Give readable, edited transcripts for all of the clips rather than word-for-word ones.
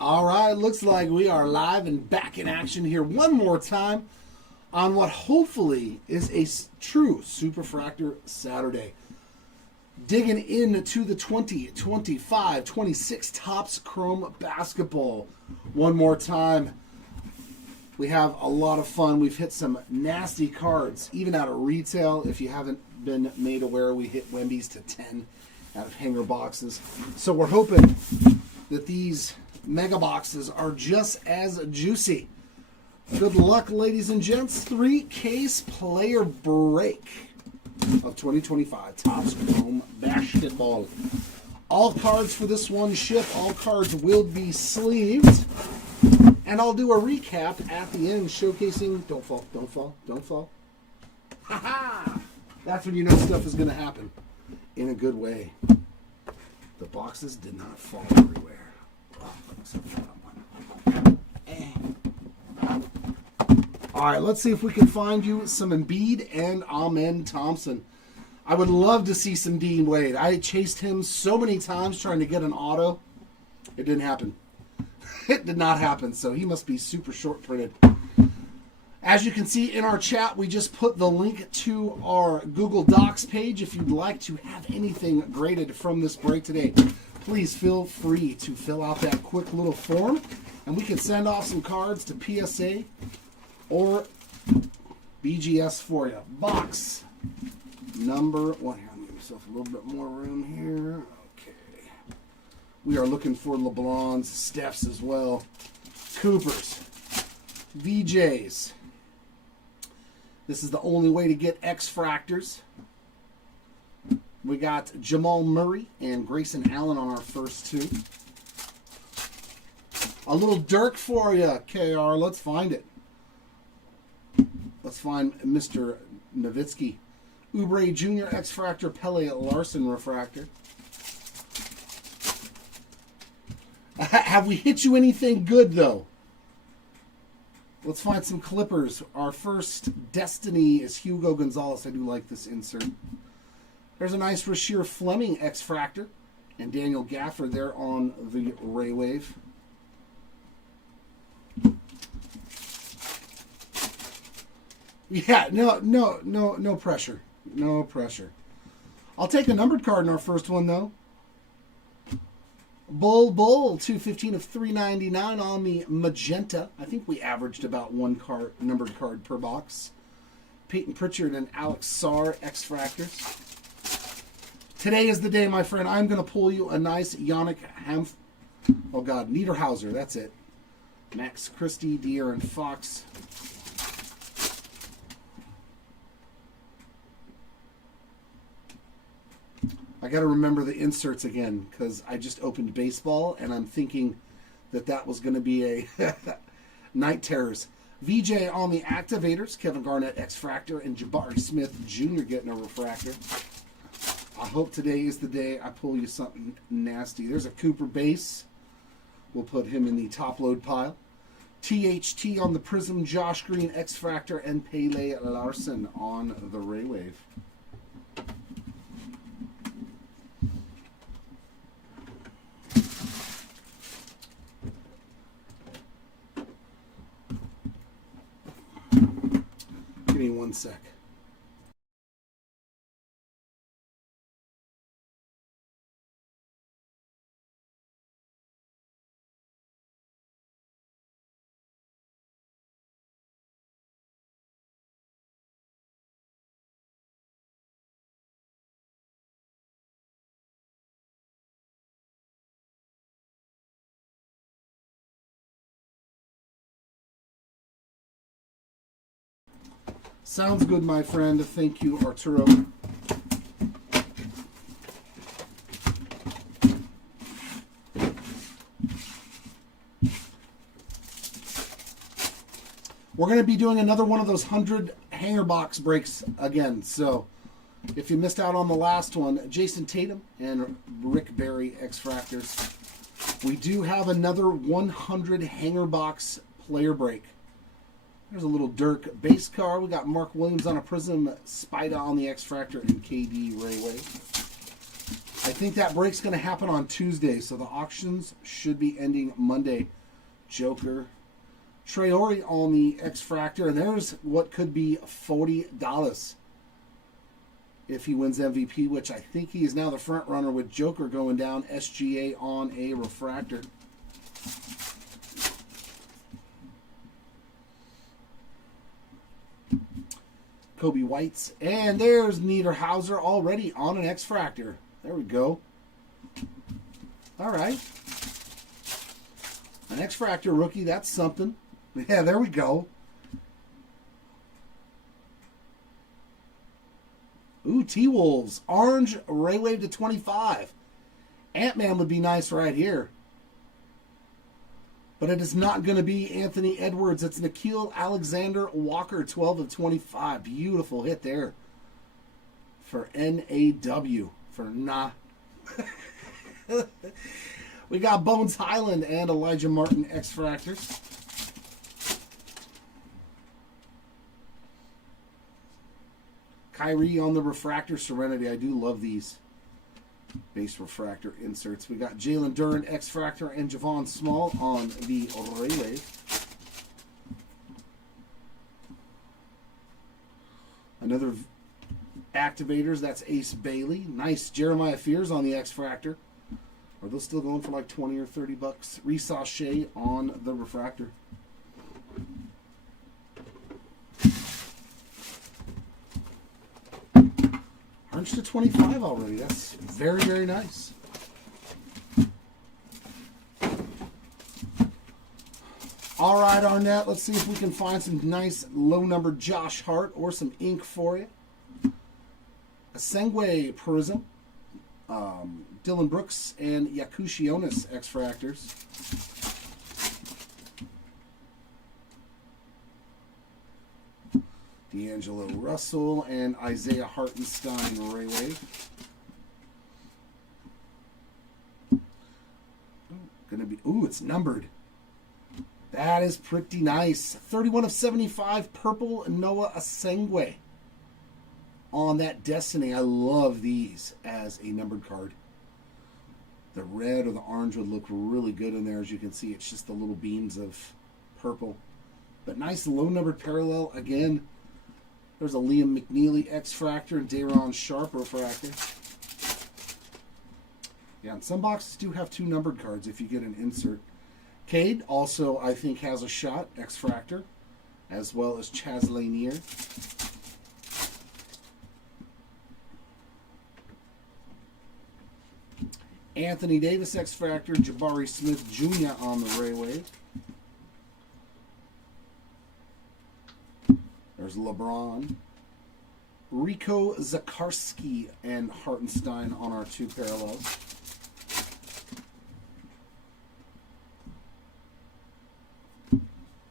All right, looks like we are live and back in action here one more time on what hopefully is a true Superfractor Saturday. Digging into the 2025-26 Topps Chrome Basketball one more time. We have a lot of fun. We've hit some nasty cards, even out of retail. If you haven't been made aware, we hit Wemby's to 10 out of hanger boxes. So we're hoping that these mega boxes are just as juicy. Good luck, ladies and gents. 3-case player break of 2025 Topps Chrome Basketball. All cards for this one ship. All cards will be sleeved. And I'll do a recap at the end showcasing... Don't fall, don't fall, don't fall. Ha-ha! That's when you know stuff is going to happen in a good way. The boxes did not fall everywhere. All right, let's see if we can find you some Embiid and Amen Thompson. I would love to see some Dean Wade. I chased him so many times trying to get an auto. It didn't happen. It did not happen, so he must be super short printed. As you can see in our chat, we just put the link to our Google Docs page. If you'd like to have anything graded from this break today, please feel free to fill out that quick little form, and we can send off some cards to PSA or BGS for you. Box number one. Here, I'll give myself a little bit more room here. Okay. We are looking for LeBrons, Stephs as well, Coopers, VJs. This is the only way to get X-Fractors. We got Jamal Murray and Grayson Allen on our first two. A little Dirk for you, KR. Let's find it. Let's find Mr. Nowitzki. Oubre Jr. X-Fractor, Pele Larson Refractor. Have we hit you anything good, though? Let's find some Clippers. Our first Destiny is Hugo Gonzalez. I do like this insert. There's a nice Rasheer Fleming X-Fractor. And Daniel Gafford there on the Ray Wave. Yeah, no pressure. No pressure. I'll take a numbered card in our first one, though. Bull, 215 of 399 on the magenta. I think we averaged about one numbered card per box. Peyton Pritchard and Alex Sarr X-Fractors. Today is the day, my friend. I'm going to pull you a nice Yannick Niederhauser. That's it. Max Christie, De'Aaron Fox. I got to remember the inserts again because I just opened baseball and I'm thinking that was going to be a Night Terrors. VJ on the activators, Kevin Garnett X-Fractor, and Jabari Smith Jr. getting a refractor. I hope today is the day I pull you something nasty. There's a Cooper base. We'll put him in the top load pile. THT on the Prism, Josh Green X-Fractor, and Pele Larson on the Ray Wave. Give me one sec. Sounds good, my friend. Thank you, Arturo. We're going to be doing another one of those 100 hanger box breaks again. So if you missed out on the last one, Jason Tatum and Rick Barry X-Fractors. We do have another 100 hanger box player break. There's a little Dirk base card. We got Mark Williams on a Prism, Spida on the X-Fractor, and KD Rayway. I think that break's going to happen on Tuesday, so the auctions should be ending Monday. Joker. Traore on the X-Fractor, and there's what could be $40 if he wins MVP, which I think he is now the front runner with Joker going down. SGA on a refractor. Kobe White's, and there's Niederhauser already on an X-Fractor. There we go. All right. An X-Fractor rookie, that's something. Yeah, there we go. Ooh, T-Wolves. Orange, Ray Wave to 25. Ant-Man would be nice right here. But it is not going to be Anthony Edwards. It's Nickeil Alexander-Walker, 12 of 25. Beautiful hit there for NAW. For nah. We got Bones Highland and Elijah Martin X-Fractors. Kyrie on the refractor Serenity. I do love these base refractor inserts. We got Jalen Duren X-Fractor and Javon Small on the Ray Wave. Another activators. That's Ace Bailey. Nice Jeremiah Fears on the X-Fractor. Are those still going for like 20 or 30 bucks? Resache on the refractor. Orange to 25 already. That's very, very nice. All right, Arnett. Let's see if we can find some nice low-numbered Josh Hart or some ink for you. A Sengwe Prism. Dylan Brooks and Yakushionis X-Fractors. D'Angelo Russell and Isaiah Hartenstein Ray Wave. Gonna be, ooh, it's numbered. That is pretty nice. 31 of 75 purple Noah Asengwe on that Destiny. I love these as a numbered card. The red or the orange would look really good in there. As you can see, it's just the little beams of purple. But nice low-numbered parallel. Again, there's a Liam McNeely X-Fractor and Dayron Sharp refractor. Yeah, and some boxes do have two numbered cards if you get an insert. Cade also, I think, has a shot. X-Fractor, as well as Chaz Lanier. Anthony Davis X-Fractor, Jabari Smith Jr. on the Ray Wave. There's LeBron. Rico Zakarski and Hartenstein on our two parallels.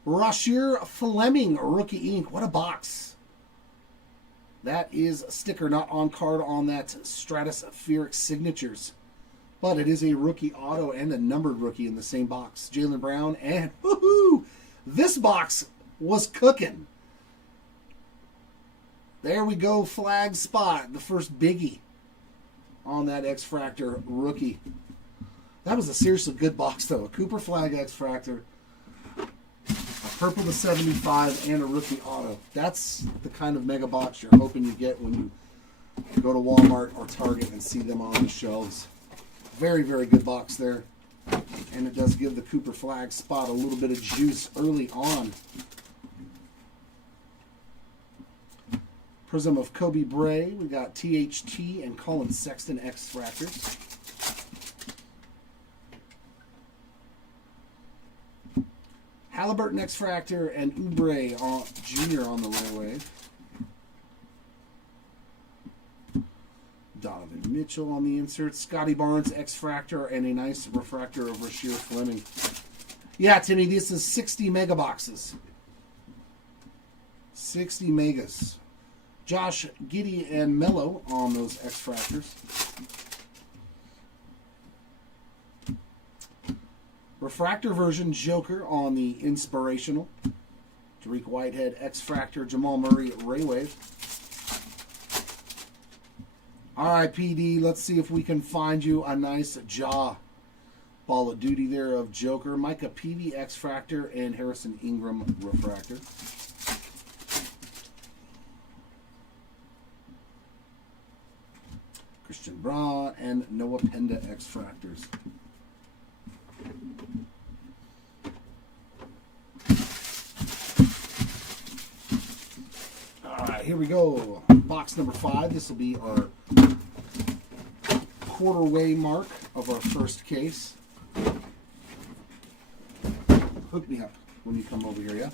Rasheer Fleming, Rookie Ink. What a box. That is a sticker, not on card on that Stratospheric Signatures. But it is a rookie auto and a numbered rookie in the same box. Jaylen Brown and, woohoo, this box was cooking. There we go, flag spot. The first biggie on that X-Fractor rookie. That was a seriously good box, though. A Cooper Flag X-Fractor, a purple to 75, and a rookie auto. That's the kind of mega box you're hoping you get when you go to Walmart or Target and see them on the shelves. Very, very good box there. And it does give the Cooper Flag spot a little bit of juice early on. Prism of Kobe Bray. We got THT and Colin Sexton X-Fractors. Halliburton X-Fractor and Oubre Jr. on the Ray Wave. Donovan Mitchell on the insert. Scotty Barnes X-Fractor and a nice refractor of Rasheer Fleming. Yeah, Timmy, this is 60 mega boxes. 60 megas. Josh Giddey and Mello on those X-Fractors. Refractor version Joker on the Inspirational. Tariq Whitehead X-Fractor, Jamal Murray Ray Wave. All right, PD, let's see if we can find you a nice jaw. Ball of Duty there of Joker, Micah PV X-Fractor, and Harrison Ingram Refractor. Christian Braun and Noah Penda X-Fractors. All right, here we go. Box number 5. This will be our quarter-way mark of our first case. Hook me up when you come over here, yeah?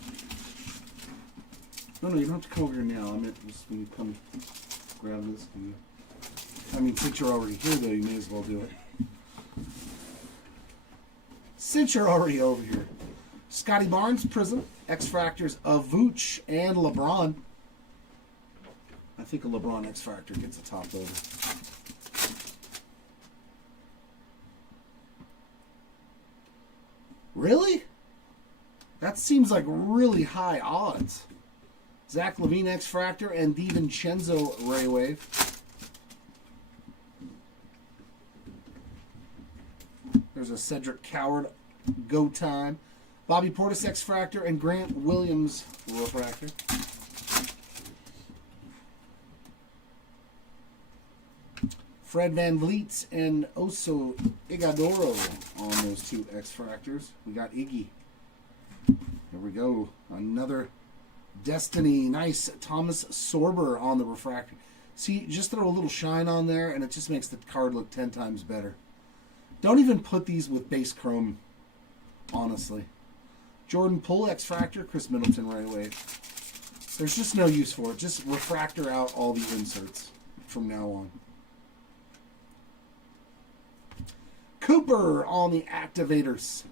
No, you don't have to come over here now. I meant just when you come grab this. I mean, since you're already here, though, you may as well do it. Since you're already over here. Scotty Barnes, Prism, X-Fractors of Vooch, and LeBron. I think a LeBron X-Fractor gets a top loader. Really? That seems like really high odds. Zach LaVine X-Fractor and DiVincenzo Ray Wave. There's a Cedric Coward Go Time. Bobby Portis X-Fractor and Grant Williams Refractor. Fred Van Vliet and Oso Ighodaro on those 2 X-Fractors. We got Iggy. Here we go. Another Destiny. Nice. Thomas Sorber on the refractor. See, just throw a little shine on there, and it just makes the card look 10 times better. Don't even put these with base chrome, honestly. Jordan Poole X-Fractor, Chris Middleton Ray Wave. There's just no use for it. Just refractor out all the inserts from now on. Cooper on the activators.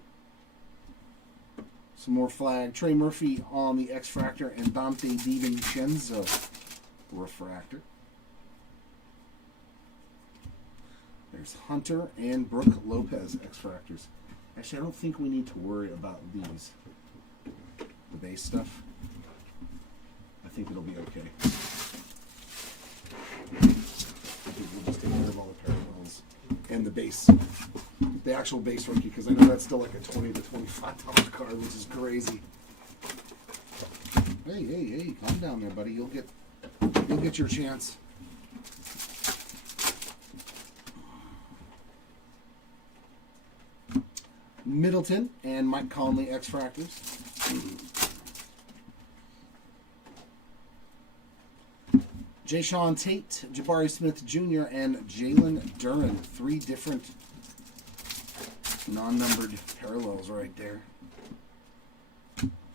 Some more flag. Trey Murphy on the X-Fractor and Dante DiVincenzo refractor. There's Hunter and Brooke Lopez X-Fractors. Actually, I don't think we need to worry about these. The base stuff. I think it'll be okay. I think we'll just take care of all the parallels and the base. The actual base rookie, because I know that's still like a $20 to $25 card, which is crazy. Hey, calm down there, buddy. You'll get your chance. Middleton and Mike Conley X-Fractors. Jayshawn Tate, Jabari Smith Jr., and Jalen Duren. 3 different non-numbered parallels right there.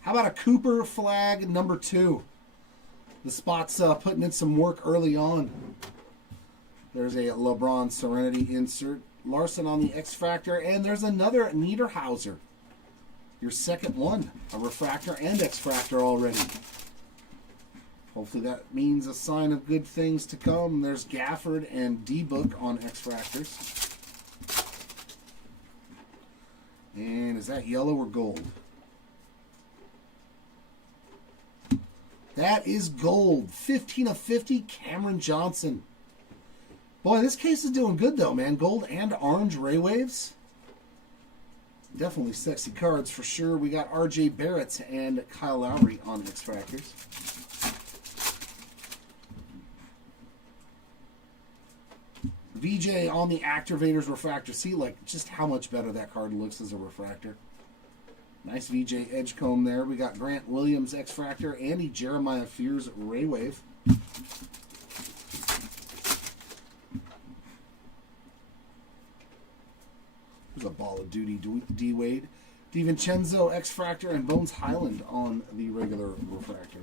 How about a Cooper flag number 2? The spot's putting in some work early on. There's a LeBron Serenity insert. Larson on the X-Fractor, and there's another Niederhauser. Your second one, a refractor and X-Fractor already. Hopefully that means a sign of good things to come. There's Gafford and D-Book on X-Fractors. And is that yellow or gold? That is gold. 15 of 50, Cameron Johnson. Boy, this case is doing good though, man. Gold and orange Ray Waves. Definitely sexy cards for sure. We got RJ Barrett and Kyle Lowry on X-Fractors. VJ on the Activators Refractor. See, like, just how much better that card looks as a refractor. Nice VJ Edgecomb there. We got Grant Williams X-Fractor. Andy Jeremiah Fears Ray Wave. There's a Ball of Duty D-Wade. DiVincenzo X-Fractor and Bones Highland on the regular refractor.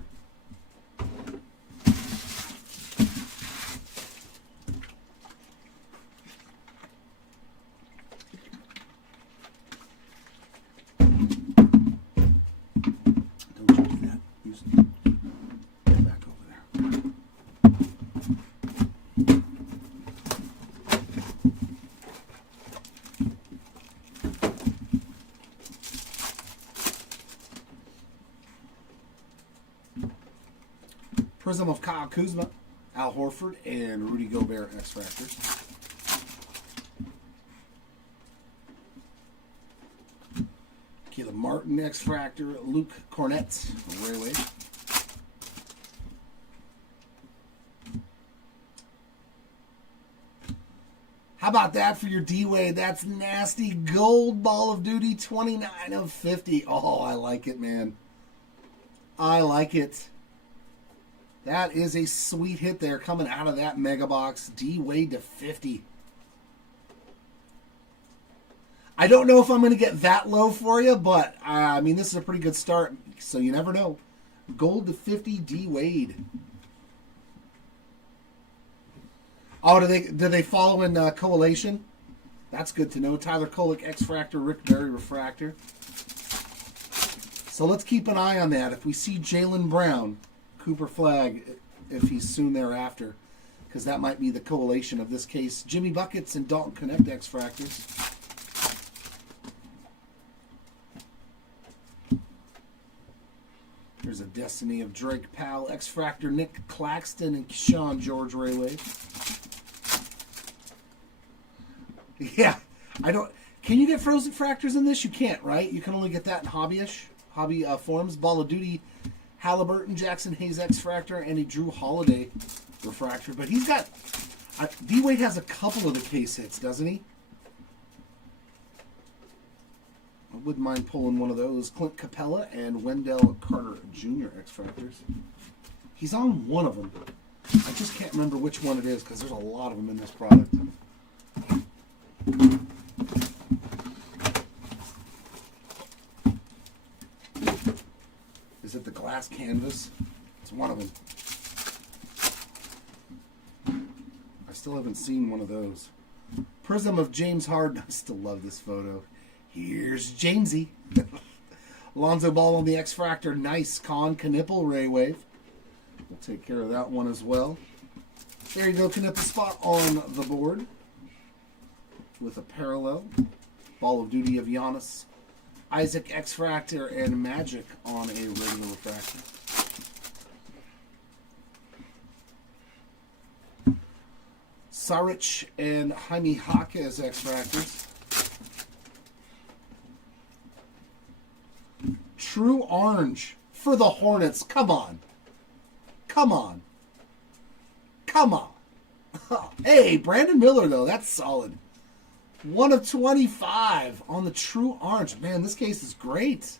Prism of Kyle Kuzma. Al Horford and Rudy Gobert X-Fractors. Caleb Martin X-Fractor, Luke Cornett Railway. How about that for your D-Wade? That's nasty gold Ball of Duty 29 of 50. Oh, I like it, man. I like it. That is a sweet hit there coming out of that mega box. D-Wade to 50. I don't know if I'm going to get that low for you, but I mean, this is a pretty good start, so you never know. Gold to 50 D-Wade. Oh, do they follow in Coalition? That's good to know. Tyler Kolek, X-Fractor, Rick Barry, Refractor. So let's keep an eye on that. If we see Jaylen Brown, Cooper Flag, if he's soon thereafter, because that might be the Coalition of this case. Jimmy Buckets and Dalton Connect X-Fractors. There's a Destiny of Drake Powell, X-Fractor, Nick Claxton, and Sean George Rayway. Yeah, I don't. Can you get Frozen Fractors in this? You can't, right? You can only get that in hobby forms. Ball of Duty, Halliburton, Jackson Hayes X-Fractor, and a Drew Holiday Refractor. But he's got... D-Wade has a couple of the case hits, doesn't he? I wouldn't mind pulling one of those. Clint Capella and Wendell Carter Jr. X-Fractors. He's on one of them. I just can't remember which one it is because there's a lot of them in this product. Is it the glass canvas? It's one of them. I still haven't seen one of those. Prism of James Harden. I still love this photo. Here's Jamesy. Lonzo Ball on the X-Fractor. Nice. Con Knipple Ray Wave. We'll take care of that one as well. There you go. Knipple spot on the board. With a parallel. Ball of Duty of Giannis. Isaac X-Fractor and Magic on a regular refractor. Saric and Jaime Jaquez X-Fractors. True Orange for the Hornets. Come on. Come on. Come on. Hey, Brandon Miller, though. That's solid. 1 of 25 on the True Orange. Man, this case is great.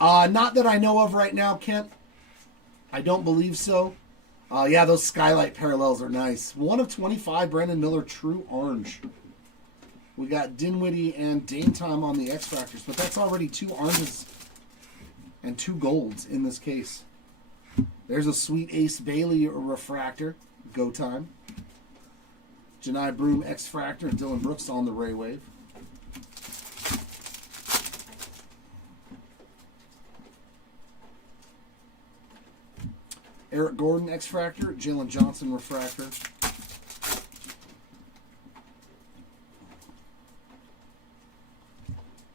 Not that I know of right now, Kent. I don't believe so. Yeah, those skylight parallels are nice. 1 of 25, Brandon Miller, True Orange. We got Dinwiddie and Dame Time on the X-Fractors, but that's already 2 oranges and 2 golds in this case. There's a sweet Ace Bailey refractor. Go time. Janai Broom X-Fractor and Dylan Brooks on the Ray Wave. Eric Gordon X-Fractor, Jalen Johnson refractor.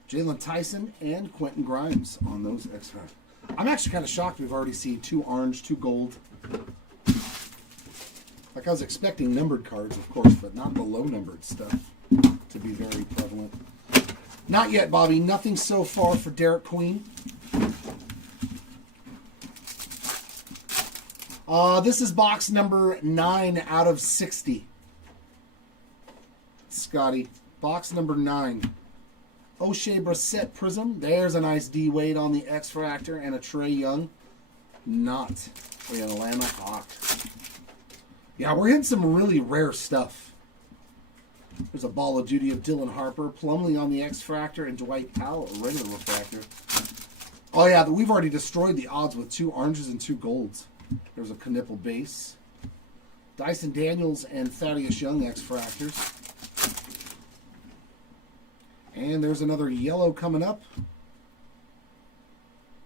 Jalen Tyson and Quentin Grimes on those X-Fractors. I'm actually kind of shocked we've already seen 2 orange, 2 gold. Like I was expecting numbered cards, of course, but not the low-numbered stuff to be very prevalent. Not yet, Bobby. Nothing so far for Derek Queen. This is box number 9 out of 60. Scotty. Box number 9. O'Shea Brissett Prism. There's a nice D-Wade on the X-Fractor and a Trae Young. Not an Atlanta Hawk. Yeah, we're hitting some really rare stuff. There's a Ball of Duty of Dylan Harper. Plumlee on the X-Fractor and Dwight Powell, a regular refractor. Oh, yeah, we've already destroyed the odds with 2 oranges and 2 golds. There's a Knipple base. Dyson Daniels and Thaddeus Young X-Fractors. And there's another yellow coming up.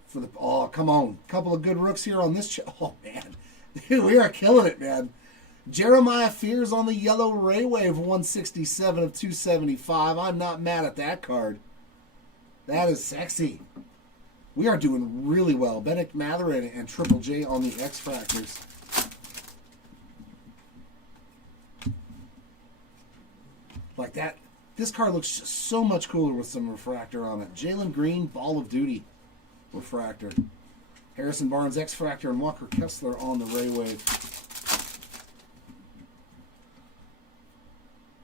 For the come on. Couple of good rooks here on this. Oh, man. Dude, we are killing it, man. Jeremiah Fears on the yellow Ray Wave, 167 of 275. I'm not mad at that card. That is sexy. We are doing really well. Benedict Matherin and Triple J on the X-Fractors. Like that. This card looks so much cooler with some refractor on it. Jalen Green, Ball of Duty refractor. Harrison Barnes, X-Fractor, and Walker Kessler on the Ray Wave.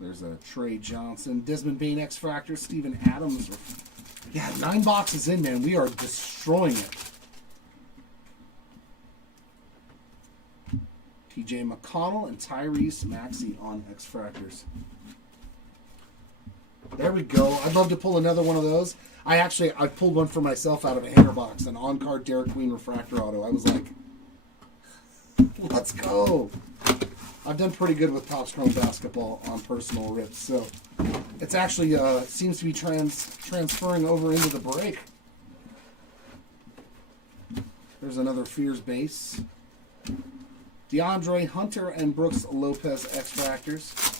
There's a Trey Johnson. Desmond Bain, X-Fractor. Steven Adams. Yeah, 9 boxes in, man. We are destroying it. TJ McConnell and Tyrese Maxey on X-Fractors. There we go. I'd love to pull another one of those. I pulled one for myself out of a hanger box, an on-card Derek Queen refractor auto. I was like, let's go. I've done pretty good with Topps Chrome basketball on personal rips, so it's actually seems to be transferring over into the break. There's another Fears base. DeAndre Hunter and Brooks Lopez X-Fractors.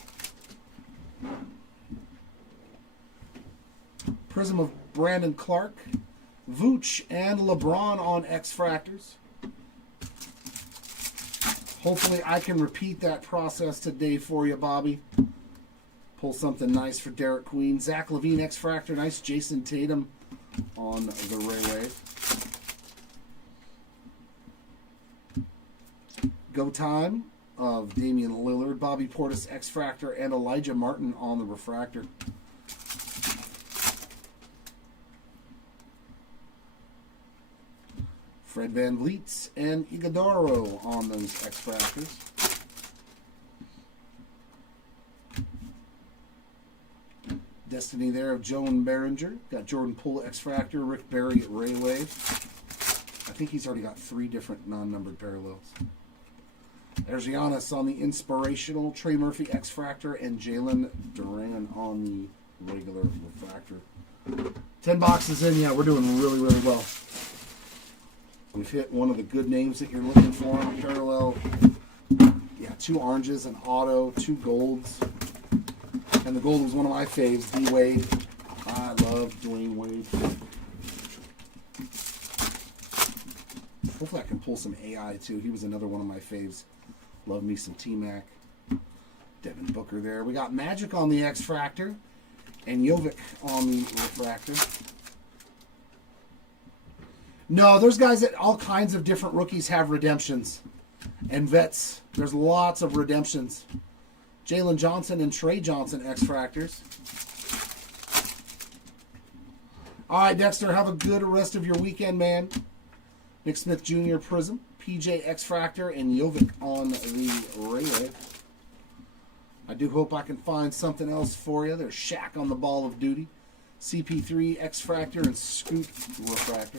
Prism of Brandon Clark, Vooch, and LeBron on X-Fractors. Hopefully I can repeat that process today for you, Bobby. Pull something nice for Derek Queen. Zach LaVine, X-Fractor. Nice Jason Tatum on the Ray Wave. Go Time of Damian Lillard, Bobby Portis, X-Fractor, and Elijah Martin on the refractor. Fred VanVleet and Iguodaro on those X-Fractors. Destiny there of Joan Behringer. Got Jordan Poole X-Fractor, Rick Barry at Ray Wave. I think he's already got 3 different non-numbered parallels. There's Giannis on the Inspirational, Trey Murphy X-Fractor, and Jalen Duran on the regular refractor. 10 boxes in, yeah, we're doing really, really well. We've hit one of the good names that you're looking for on a parallel. Yeah, 2 oranges, an auto, 2 golds. And the gold was one of my faves, D. Wade. I love Dwayne Wade. Hopefully I can pull some AI too. He was another one of my faves. Love me some T-Mac. Devin Booker there. We got Magic on the X-Fractor and Jovic on the refractor. No, there's guys that all kinds of different rookies have redemptions. And vets, there's lots of redemptions. Jalen Johnson and Trey Johnson X-Fractors. All right, Dexter, have a good rest of your weekend, man. Nick Smith Jr. Prism, PJ X-Fractor, and Jovic on the Ray Wave. I do hope I can find something else for you. There's Shaq on the Ball of Duty, CP3 X-Fractor, and Scoot Refractor.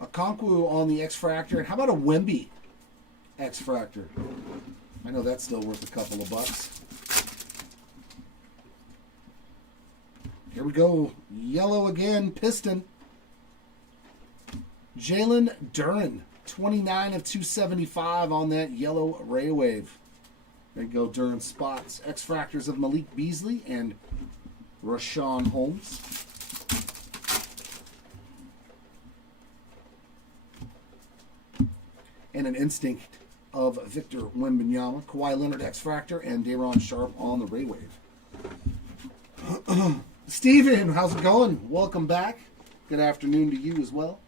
A Okonkwo on the X-Fractor. How about a Wemby X-Fractor? I know that's still worth a couple of bucks. Here we go. Yellow again. Piston. Jalen Duren. 29 of 275 on that yellow Ray Wave. There you go, Duren spots. X-Fractors of Malik Beasley and Rashawn Holmes. And an Instinct of Victor Wembanyama. Kawhi Leonard X-Fractor and Day'Ron Sharpe on the Ray Wave. Steven, how's it going? Welcome back. Good afternoon to you as well.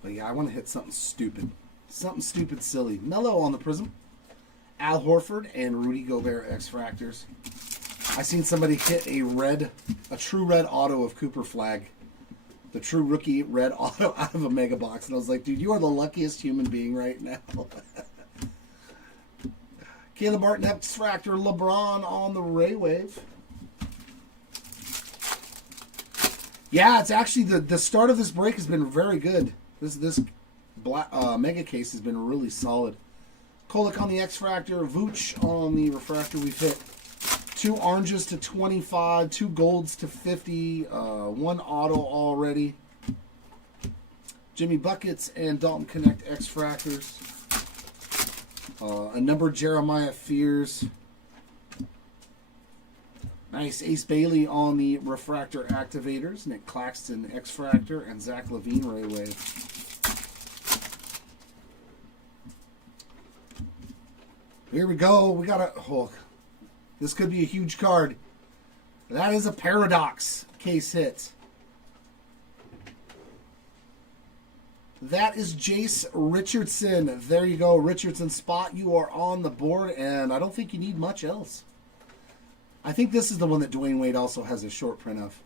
But yeah, I want to hit something stupid. Something stupid silly. Mello on the Prism. Al Horford and Rudy Gobert X-Fractors. I seen somebody hit a true red auto of Cooper Flag. The true rookie red auto out of a mega box. And I was like, dude, you are the luckiest human being right now. Caleb Martin X-Fractor, LeBron on the Ray Wave. Yeah, it's actually the start of this break has been very good. This black, mega case has been really solid. Kolek on the X-Fractor. Vooch on the refractor. We've hit 2 oranges to 25, 2 golds to 50, 1 auto already. Jimmy Buckets and Dalton Connect X-Fractors. A number Jeremiah Fears. Nice Ace Bailey on the refractor activators. Nick Claxton X-Fractor and Zach Levine Ray Wave. Here we go. We got a... Oh, this could be a huge card. That is a Paradox case hit. That is Jace Richardson. There you go. Richardson spot. You are on the board, and I don't think you need much else. I think this is the one that Dwayne Wade also has a short print of.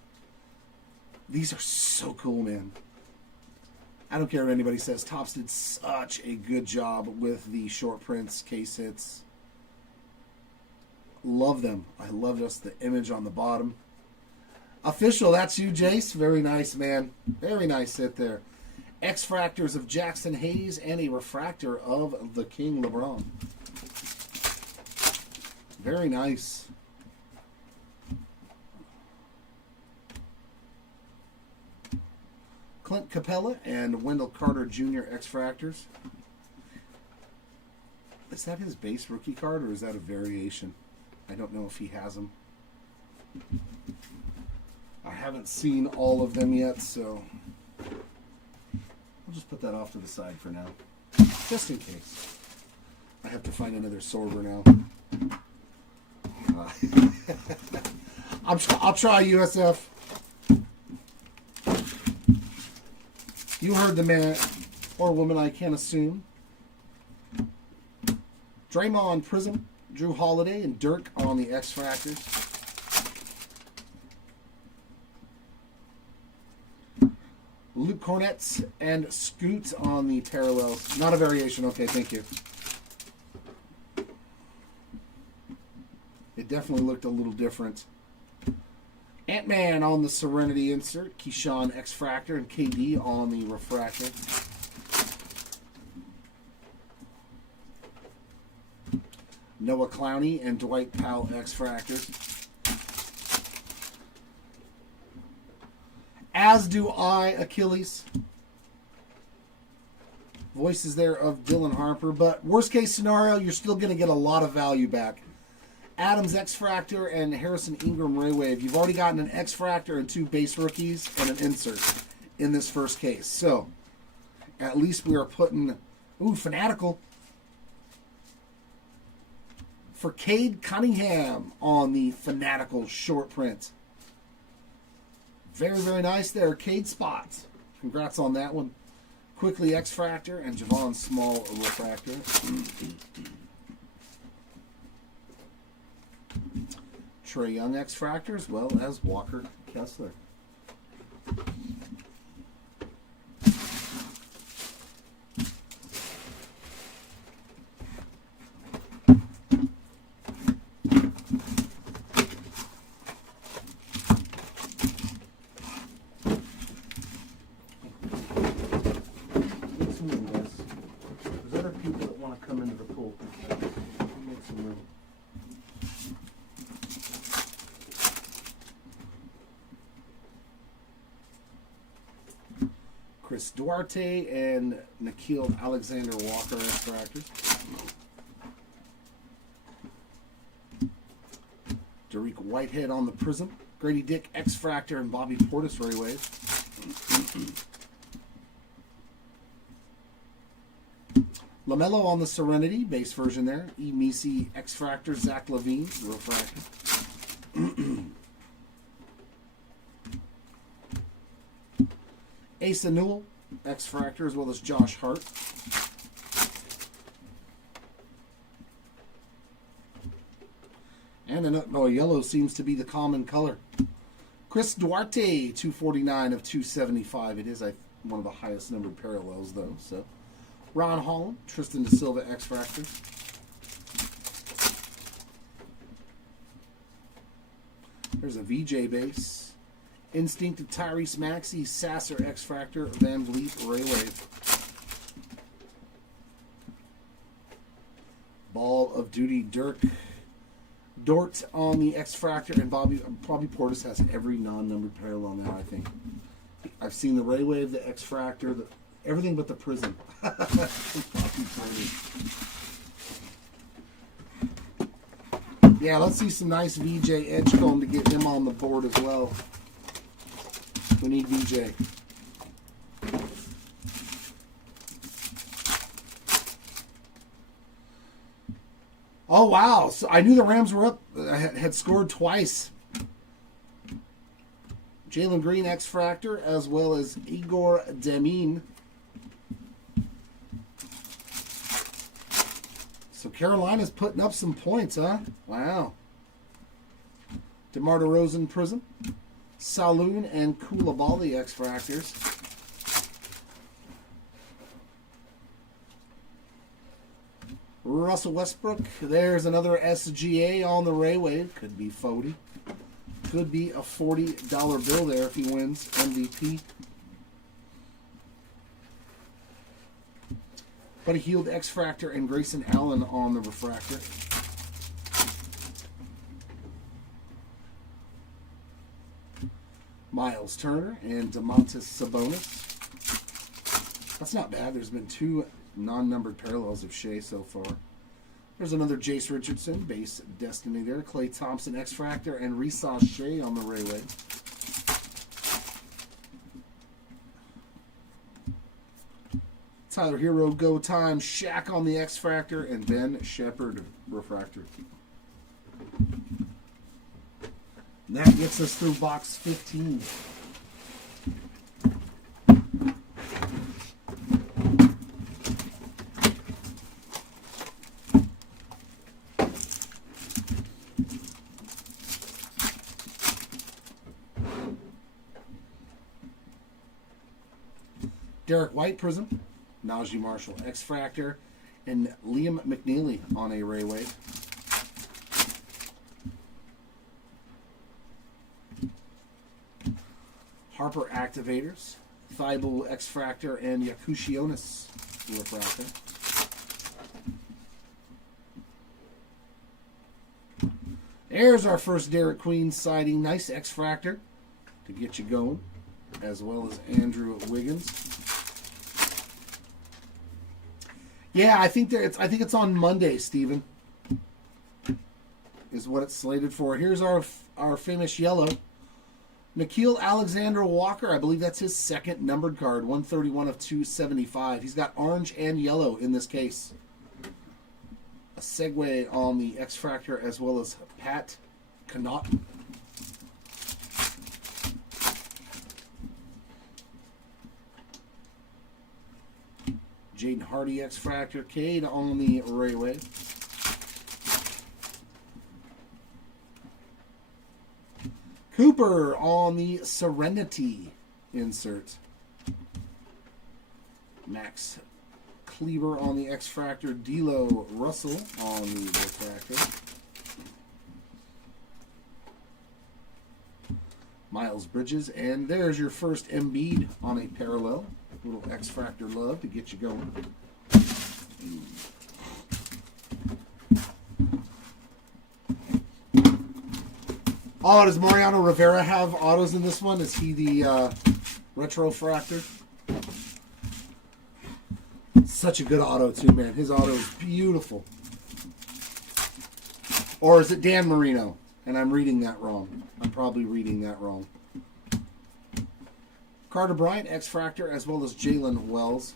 These are so cool, man. I don't care what anybody says. Topps did such a good job with the short prints, case hits. Love them. I love just the image on the bottom. Official, that's you, Jace. Very nice, man. Very nice hit there. X-Fractors of Jackson Hayes and a refractor of the King LeBron. Very nice. Clint Capella and Wendell Carter Jr. X-Fractors. Is that his base rookie card or is that a variation? I don't know if he has them. I haven't seen all of them yet, so I'll just put that off to the side for now, just in case. I have to find another Sorber now. I'll try USF. You heard the man or woman, I can't assume. Draymond Prism, Drew Holiday, and Dirk on the X-Fractors. Luke Cornetts and Scoot on the Parallels. Not a variation. Okay, thank you. It definitely looked a little different. Ant-Man on the Serenity insert. Keyshawn X-Fractor and KD on the refractor. Noah Clowney and Dwight Powell X-Fractors. As do I, Achilles. Voices there of Dylan Harper. But worst case scenario, you're still going to get a lot of value back. Adams X-Fractor and Harrison Ingram Ray Wave. You've already gotten an X-Fractor and 2 base rookies and an insert in this first case. So, at least we are putting... Ooh, Fanatical. For Cade Cunningham on the Fanatical short print. Very, very nice there. Cade spots. Congrats on that one. Quickly X-Fractor and Javon Small refractor. Trae Young X-Fractor as well as Walker Kessler. There's other people that want to come into the pool. Make some room. Chris Duarte and Nikhil Alexander Walker X-Fractors. Dariq Whitehead on the Prism. Grady Dick X-Fractor and Bobby Portis Ray Wave. LaMelo on the Serenity, base version there. E. Misi X-Fractor, Zach Levine, refractor. Asa Newell, X-Fractor, as well as Josh Hart. And a yellow seems to be the common color. Chris Duarte, 249 of 275. It is one of the highest numbered parallels, though. So, Ron Holland, Tristan Da Silva, X-Fractor. There's a VJ base. Instinct of Tyrese Maxey, Sasser X-Fractor, Van Vliet Ray Wave. Call of Duty Dort on the X-Fractor, and Bobby Portis has every non-numbered parallel now, I think. I've seen the Ray Wave, the X-Fractor, everything but the Prism. Bobby Portis. Yeah, let's see some nice VJ Edgecomb to get him on the board as well. We need VJ. Oh, wow. So I knew the Rams were up. Had scored twice. Jalen Green, X-Fractor, as well as Igor Demin. So Carolina's putting up some points, huh? Wow. DeMar DeRozan, Prism. Saloon and Koulibaly, X-Fractors. Russell Westbrook. There's another SGA on the Ray Wave. Could be 40. Could be a $40 bill there if he wins MVP. Buddy Hield, X-Fractor, and Grayson Allen on the refractor. Miles Turner and DeMontis Sabonis. That's not bad. There's been 2 non-numbered parallels of Shea so far. There's another Jace Richardson, base Destiny there. Klay Thompson, X-Fractor, and Risa Shea on the Ray Wave. Tyler Hero, Go Time, Shaq on the X-Fractor, and Ben Shepherd refractor. And that gets us through box 15. Derek White, Prism. Najee Marshall, X-Fractor, and Liam McNeely on a Ray Wave. Harper Activators, Thibault, X-Fractor, and Yakushionis refractor. There's our first Derek Queen sighting. Nice X-Fractor to get you going, as well as Andrew Wiggins. Yeah, I think it's on Monday, Steven. Is what it's slated for. Here's our famous yellow. Nickeil Alexander-Walker, I believe that's his second numbered card, 131 of 275. He's got orange and yellow in this case. A segue on the X-Fractor, as well as Pat Connaughton. Jaden Hardy, X-Fractor, Cade on the Ray Wave. Cooper on the Serenity insert. Max Kleber on the X-Fractor. D'Lo Russell on the refractor. Miles Bridges. And there's your first Embiid on a parallel. Little X-Fractor love to get you going. Oh, does Mariano Rivera have autos in this one? Is he the Retrofractor? Such a good auto, too, man. His auto is beautiful. Or is it Dan Marino? And I'm reading that wrong. I'm probably reading that wrong. Carter Bryant, X-Fractor, as well as Jalen Wells.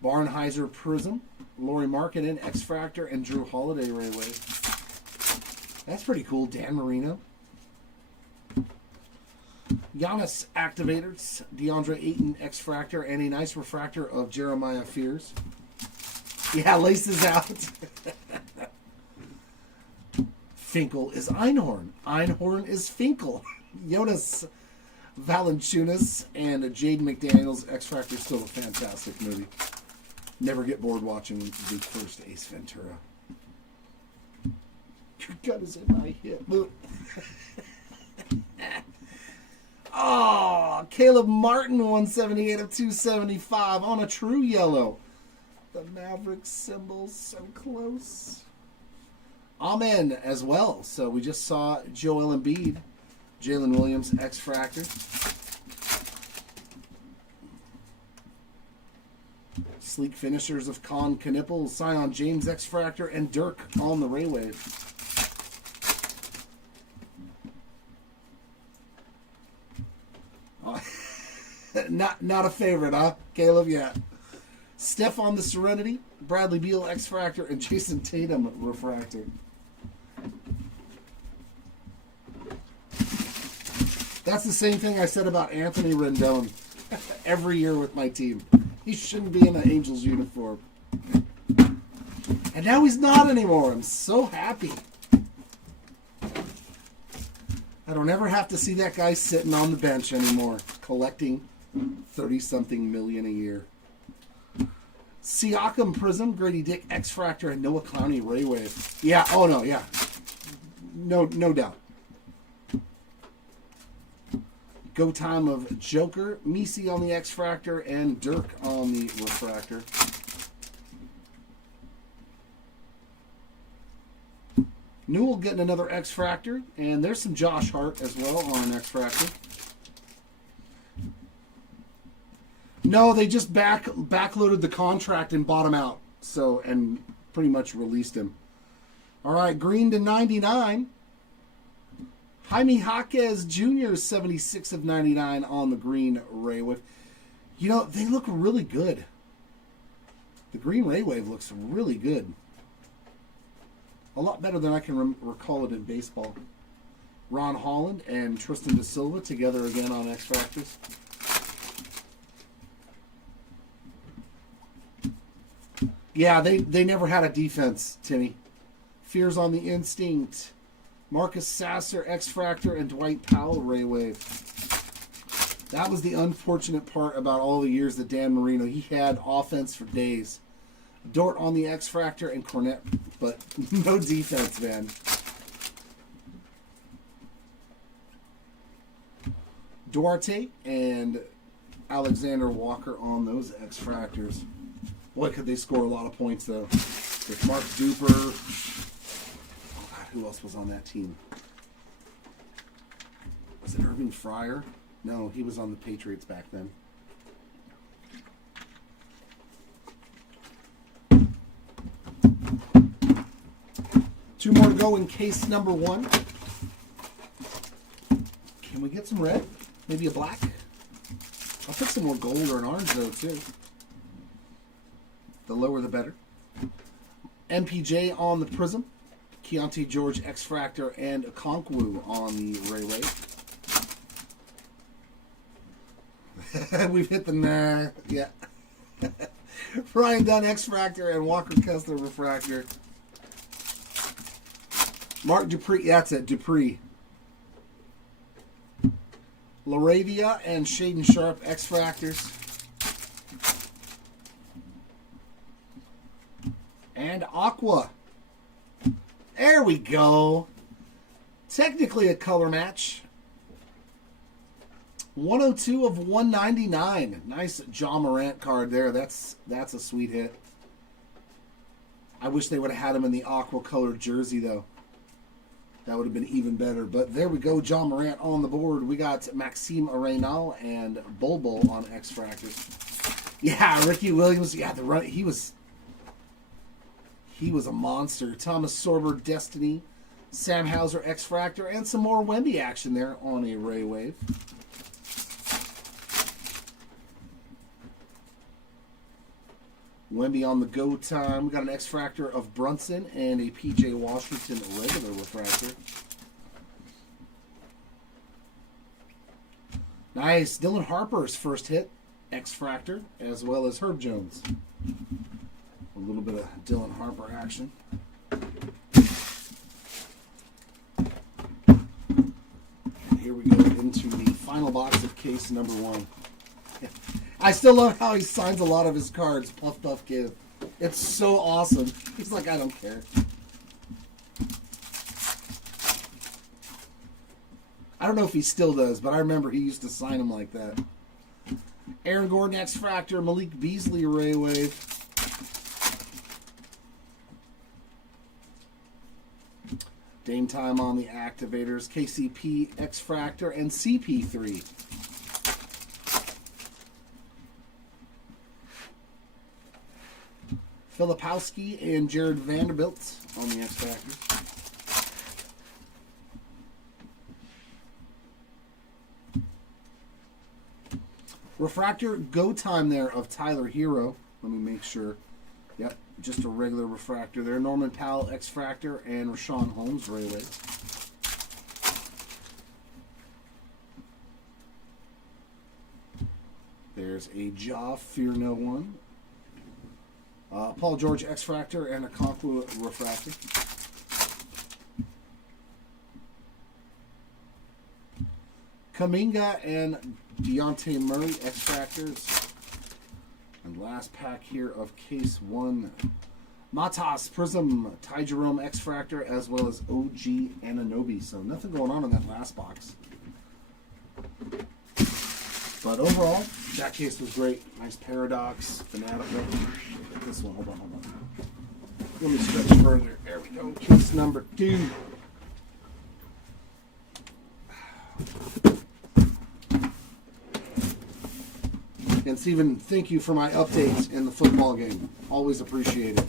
Barnheiser Prism, Lauri Markkanen, X-Fractor, and Drew Holiday Ray Wave. That's pretty cool. Dan Marino. Giannis Activators, DeAndre Ayton, X-Fractor, and a nice refractor of Jeremiah Fears. Yeah, laces out. Finkel is Einhorn. Einhorn is Finkel. Jonas Valanciunas and Jaden McDaniels. X-Fractor is still a fantastic movie. Never get bored watching the first Ace Ventura. Your gun is in my hip. Oh, Caleb Martin, 178 of 275 on a true yellow. The Mavericks symbol so close. Amen as well. So we just saw Joel Embiid, Jalen Williams, X-Fractor. Sleek finishers of Con Knipple, Sion James, X-Fractor, and Dirk on the Ray Wave. Not a favorite, huh, Caleb? Yeah. Steph on the Serenity, Bradley Beal, X-Fractor, and Jason Tatum, Refractor. That's the same thing I said about Anthony Rendon every year with my team. He shouldn't be in an Angels uniform. And now he's not anymore. I'm so happy. I don't ever have to see that guy sitting on the bench anymore, collecting 30-something million a year. Siakam Prism, Grady Dick, X-Fractor, and Noah Clowney Ray Wave. Yeah, oh no, yeah. No doubt. Go time of Joker, Misi on the X-Fractor, and Dirk on the Refractor. Newell getting another X-Fractor, and there's some Josh Hart as well on an X-Fractor. No, they just backloaded the contract and bought him out, so and pretty much released him. All right, green to 99. Jaime Jaquez Jr., 76 of 99 on the green Ray Wave. You know, they look really good. The green Ray Wave looks really good. A lot better than I can recall it in baseball. Ron Holland and Tristan Da Silva together again on X-Fractors. Yeah, they never had a defense, Timmy. Fears on the Instinct. Marcus Sasser, X-Fractor, and Dwight Powell, Ray Wave. That was the unfortunate part about all the years that Dan Marino, he had offense for days. Dort on the X-Fractor and Cornette, but no defense, man. Duarte and Alexander Walker on those X-Fractors. Boy, could they score a lot of points, though. With Mark Duper. Who else was on that team? Was it Irving Fryer? No, he was on the Patriots back then. Two more to go in case number one. Can we get some red? Maybe a black? I'll put some more gold or an orange, though, too. The lower, the better. MPJ on the Prism. Keontae George, X-Fractor, and Okonkwo on the Ray Wave. We've hit the nah. Yeah. Ryan Dunn, X-Fractor, and Walker Kessler, Refractor. Mark Dupree, that's it, Dupree. Laravia and Shaden Sharp, X-Fractors. And Aqua. There we go. Technically a color match. 102 of 199. Nice John Morant card there. That's a sweet hit. I wish they would have had him in the aqua colored jersey, though. That would have been even better. But there we go. John Morant on the board. We got Maxime Arenal and Bulbul on X-Fractors. Yeah, Ricky Williams. Yeah, the run. He was a monster. Thomas Sorber, Destiny, Sam Hauser, X-Fractor, and some more Wemby action there on a Ray Wave. Wemby on the go time. We got an X-Fractor of Brunson and a PJ Washington regular refractor. Nice. Dylan Harper's first hit, X-Fractor, as well as Herb Jones. A little bit of Dylan Harper action. And here we go into the final box of case number one. I still love how he signs a lot of his cards, Puff Puff Give. It's so awesome. He's like, I don't care. I don't know if he still does, but I remember he used to sign them like that. Aaron Gordon, X-Fractor. Malik Beasley, Ray Wave. Dame time on the activators. KCP, X-Fractor, and CP3. Filipowski and Jared Vanderbilt on the X-Factors. Refractor go time there of Tyler Hero. Let me make sure. Yep, just a regular refractor there. Norman Powell, X-Fractor, and Rashawn Holmes, Railway. There's a Ja, Fear No One. Paul George, X-Fractor, and a Conquo refractor. Kuminga and Deontay Murray, X-Fractors. And last pack here of case 1. Matas, Prism, Ty Jerome, X-Fractor, as well as OG Anunoby. So nothing going on in that last box. But overall, that case was great. Nice Paradox, Fanatical. This one, hold on. Let me stretch further. There we go. Case number 2. And Steven, thank you for my updates in the football game. Always appreciate it.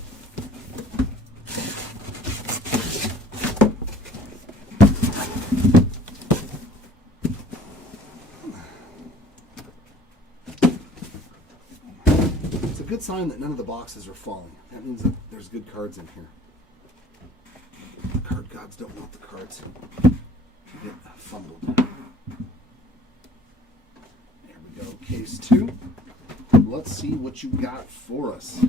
It's a good sign that none of the boxes are falling. That means that there's good cards in here. Card gods don't want the cards to get fumbled. There we go. Case 2. Let's see what you got for us.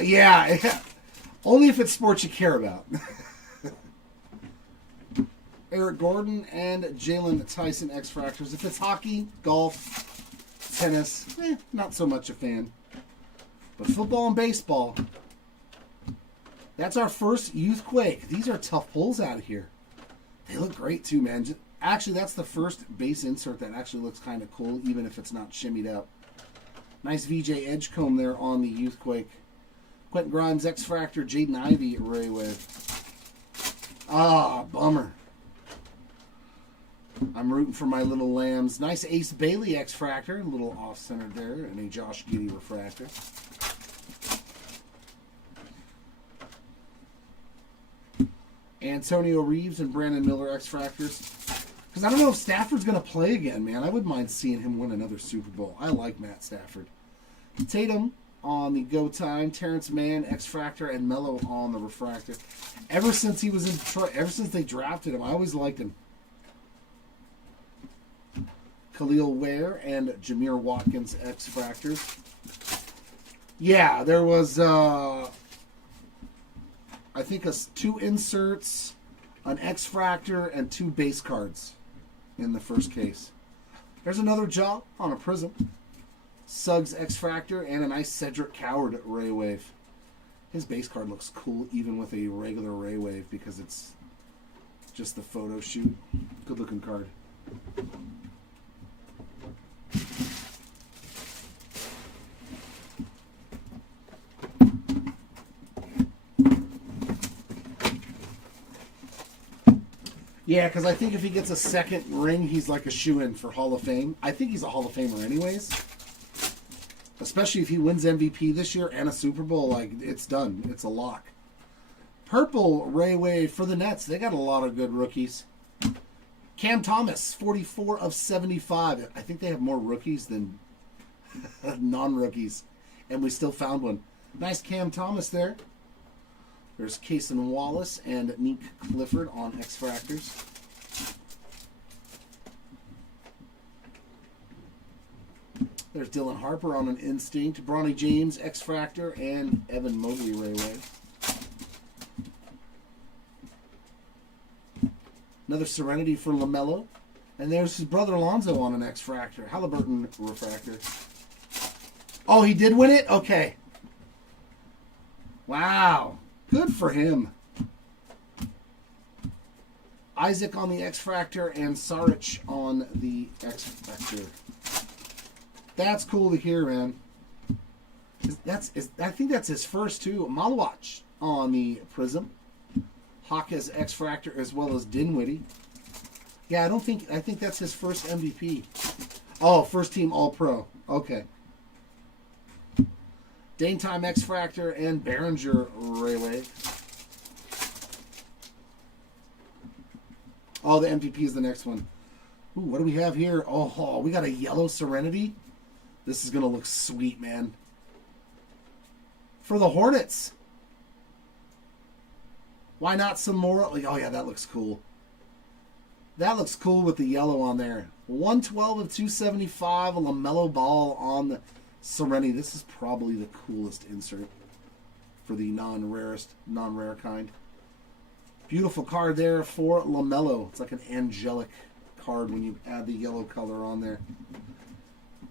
Yeah, only if it's sports you care about. Eric Gordon and Jalen Tyson, X-Fractors. If it's hockey, golf, tennis, not so much a fan. But football and baseball, that's our first Youth Quake. These are tough pulls out of here. They look great too, man. Actually, that's the first base insert that actually looks kind of cool, even if it's not shimmied up. Nice VJ Edgecomb there on the Youth Quake. Quentin Grimes, X-Fractor, Jaden Ivey, Ray with. Ah, bummer. I'm rooting for my little lambs. Nice Ace Bailey, X-Fractor. A little off-centered there. And a Josh Giddey refractor. Antonio Reeves and Brandon Miller, X-Fractors. Because I don't know if Stafford's going to play again, man. I wouldn't mind seeing him win another Super Bowl. I like Matt Stafford. Tatum on the go time. Terrence Mann, X-Fractor, and Mello on the refractor. Ever since he was in Detroit, ever since they drafted him, I always liked him. Khalil Ware and Jameer Watkins, X-Fractors. Yeah, there was, I think, 2 inserts, an X-Fractor, and 2 base cards in the first case. There's another jaw on a prism. Suggs, X-Fractor, and a nice Cedric Coward Ray Wave. His base card looks cool even with a regular Ray Wave because it's just the photo shoot. Good looking card. Yeah, because I think if he gets a second ring, he's like a shoo-in for Hall of Fame. I think he's a Hall of Famer anyways. Especially if he wins MVP this year and a Super Bowl, like, it's done. It's a lock. Purple Ray Wave for the Nets. They got a lot of good rookies. Cam Thomas, 44 of 75. I think they have more rookies than non-rookies. And we still found one. Nice Cam Thomas there. There's Cason Wallace and Neek Clifford on X-Fractors. There's Dylan Harper on an Instinct. Bronny James, X-Fractor, and Evan Mobley Ray Wave. Another Serenity for LaMelo. And there's his brother Alonzo on an X-Fractor. Halliburton refractor. Oh, he did win it? Okay. Wow. Good for him. Isaac on the X-Fractor and Saric on the X-Fractor. That's cool to hear, man. I think that's his first too. Malawach on the Prism. Hawkes X-Fractor as well as Dinwiddie. Yeah, I think that's his first MVP. Oh, first team All-Pro. Okay. Dane Time X-Fractor and Behringer Raywave. Oh, the MVP is the next one. Ooh, what do we have here? Oh, we got a yellow Serenity. This is going to look sweet, man. For the Hornets. Why not some more? Oh, yeah, that looks cool. That looks cool with the yellow on there. 112 of 275, a LaMelo Ball on the Serenity. This is probably the coolest insert for the non-rare kind. Beautiful card there for LaMelo. It's like an angelic card when you add the yellow color on there.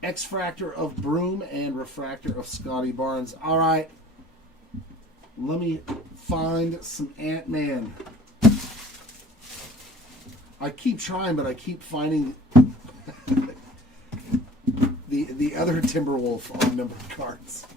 X-Fractor of Broom and Refractor of Scotty Barnes. All right. Let me find some Ant-Man. I keep trying, but I keep finding the other Timberwolf on numbered cards.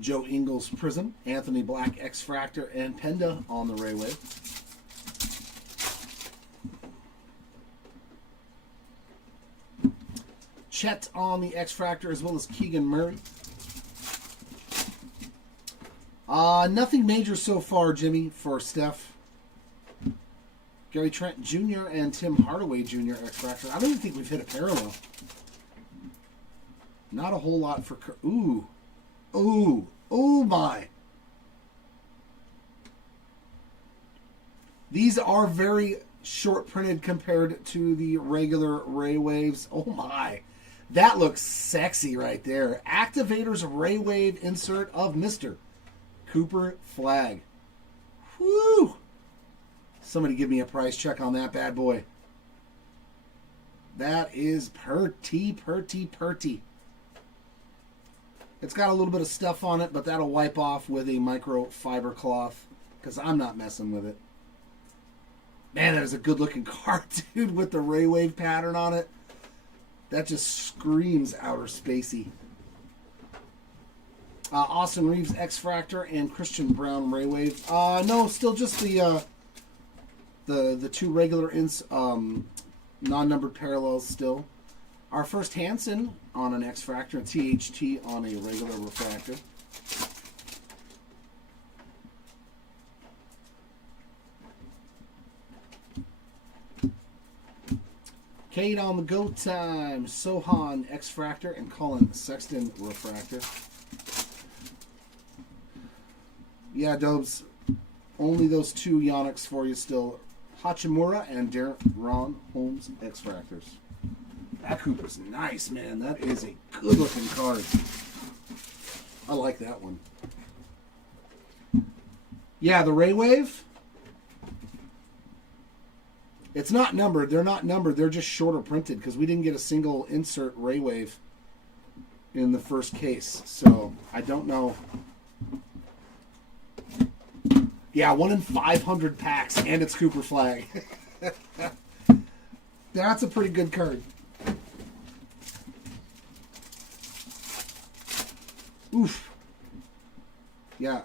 Joe Ingles Prism, Anthony Black X-Fractor, and Penda on the Raywave. Chet on the X-Fractor as well as Keegan Murray. Nothing major so far, Jimmy, for Steph. Gary Trent Jr. and Tim Hardaway Jr. X-Fractor. I don't even think we've hit a parallel. Not a whole lot for... Ooh. Ooh. Oh my. These are very short printed compared to the regular Ray Waves. Oh my. That looks sexy right there. Activators Ray Wave insert of Mr. Cooper Flag. Whoo. Somebody give me a price check on that bad boy. That is pretty. It's got a little bit of stuff on it, but that'll wipe off with a microfiber cloth because I'm not messing with it. Man, that is a good-looking card, dude, with the Ray Wave pattern on it. That just screams outer spacey. Austin Reeves X-Fractor and Christian Brown Ray Wave. No, still just the two regular non-numbered parallels still. Our first Hansen on an X-Fractor and THT on a regular refractor. Cade on the go time. Sohan X-Fractor and Colin Sexton refractor. Yeah, Dobes. Only those two Yonex for you still. Hachimura and Ron Holmes X-Fractors. That Cooper's nice, man. That is a good-looking card. I like that one. Yeah, the Ray Wave. It's not numbered. They're not numbered. They're just shorter printed because we didn't get a single insert Ray Wave in the first case. So, I don't know. Yeah, 1 in 500 packs, and it's Cooper Flag. That's a pretty good card. Oof. Yeah.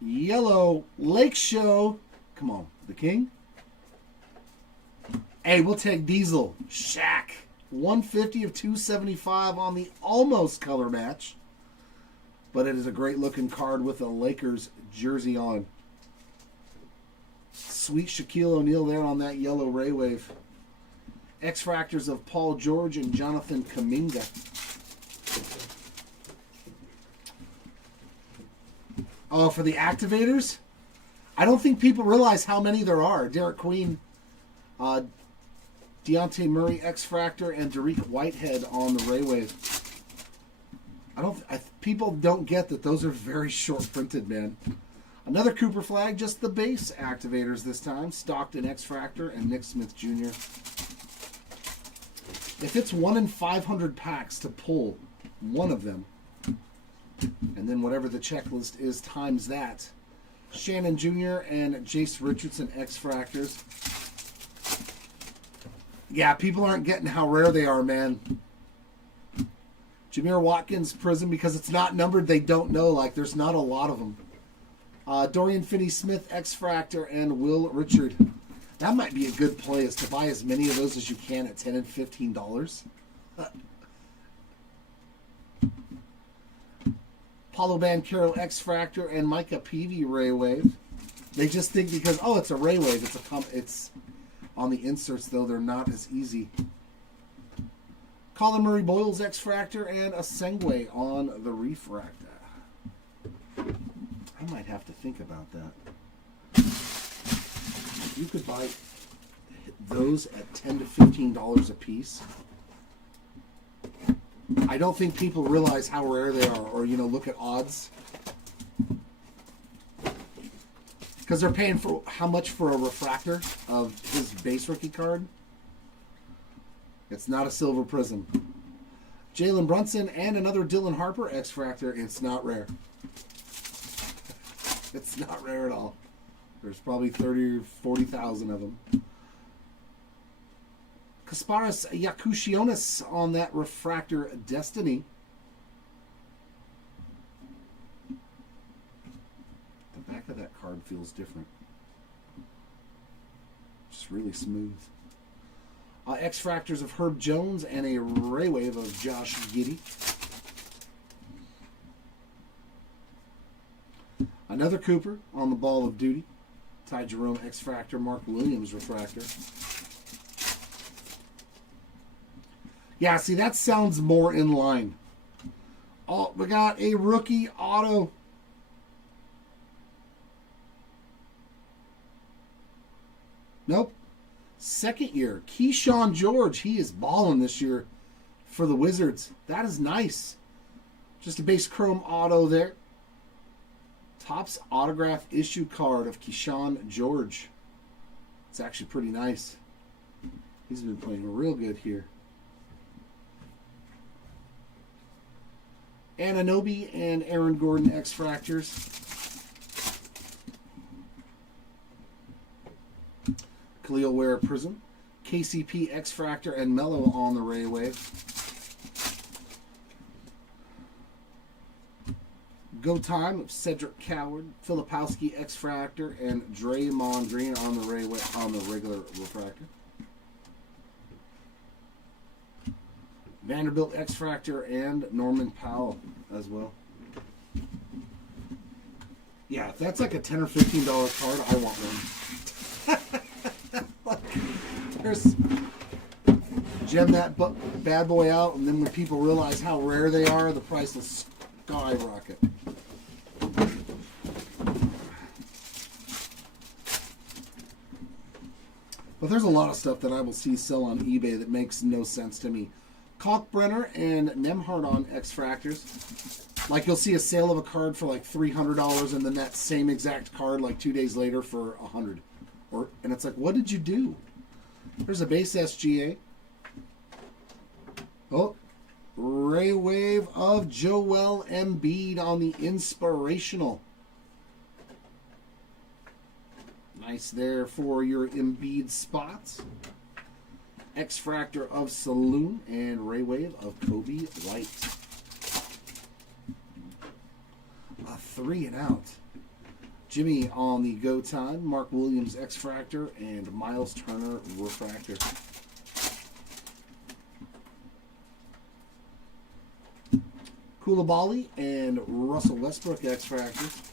Yellow Lake Show. Come on. The King. Hey, we'll take Diesel. Shaq. 150 of 275 on the almost color match. But it is a great looking card with a Lakers jersey on. Sweet Shaquille O'Neal there on that yellow Ray Wave. X-Fractors of Paul George and Jonathan Kuminga. Oh, for the activators? I don't think people realize how many there are. Derek Queen, Deontay Murray X-Fractor, and Dariq Whitehead on the Ray Wave. People don't get that those are very short printed, man. Another Cooper flag, just the base activators this time. Stockton X-Fractor and Nick Smith Jr. If it's 1 in 500 packs to pull one of them, and then whatever the checklist is times that, Shannon Jr. and Jace Richardson X-Fractors. Yeah, people aren't getting how rare they are, man. Jameer Watkins Prism, because it's not numbered, they don't know. Like, there's not a lot of them. Dorian Finney-Smith X-Fractor and Will Richard. That might be a good play, is to buy as many of those as you can at $10 and $15. Paulo Banchero X-Fractor and Micah Peavy Ray Wave. They just think because, oh, it's a Ray Wave, it's on the inserts, though they're not as easy. Colin Murray Boyles X-Fractor and a Sengway on the Refractor. I might have to think about that. You could buy those at $10 to $15 a piece. I don't think people realize how rare they are, or, you know, look at odds. Because they're paying for how much for a refractor of his base rookie card? It's not a silver prism. Jalen Brunson and another Dylan Harper X-Fractor. It's not rare. It's not rare at all. There's probably 30 or 40,000 of them. Kasparas Yakushionis on that Refractor Destiny. The back of that card feels different. Just really smooth. X-Fractors of Herb Jones and a Ray Wave of Josh Giddey. Another Cooper on the Ball of Duty. Ty Jerome X-Fractor, Mark Williams Refractor. Yeah, see, that sounds more in line. Oh, we got a rookie auto. Nope. Second year. Keyshawn George. He is balling this year for the Wizards. That is nice. Just a base chrome auto there. Topps autograph issue card of Keyshawn George. It's actually pretty nice. He's been playing real good here. Anunoby and Aaron Gordon X-Fractors. Khalil Ware Prism. KCP X-Fractor and Mello on the Ray Wave. Go Time of Cedric Coward, Filipowski X-Fractor, and Draymond Green on the Ray Wave, on the regular Refractor. Vanderbilt X-Fractor and Norman Powell as well. Yeah, if that's like a $10 or $15 card, I want one. There's gem that bad boy out, and then when people realize how rare they are, the price will skyrocket. But there's a lot of stuff that I will see sell on eBay that makes no sense to me. Kalkbrenner and Nemhard on X-Fractors. Like, you'll see a sale of a card for like $300, and then that same exact card like 2 days later for $100. And it's like, what did you do? There's a base SGA. Oh, Ray Wave of Joel Embiid on the Inspirational. Nice there for your Embiid spots. X-Fractor of Saloon and Ray Wave of Kobe White. A 3 and out. Jimmy on the Go Time, Mark Williams X-Fractor, and Miles Turner Refractor. Koulibaly and Russell Westbrook X-Fractor.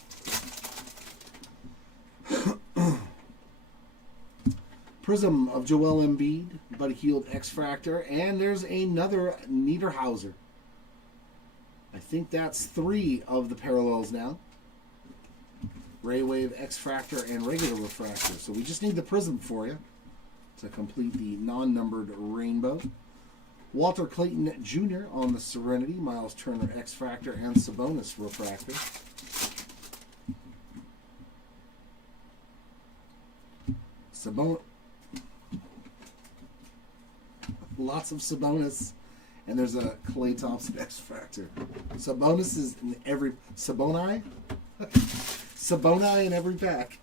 Prism of Joel Embiid, Buddy Hield X-Fractor, and there's another Niederhauser. I think that's 3 of the parallels now. Ray Wave X-Fractor and regular Refractor. So we just need the Prism for you to complete the non-numbered rainbow. Walter Clayton Jr. on the Serenity, Miles Turner X-Fractor, and Sabonis Refractor. Lots of Sabonis. And there's a Klay Thompson X-Fractor. Sabonis is in every... Saboni? Saboni in every pack.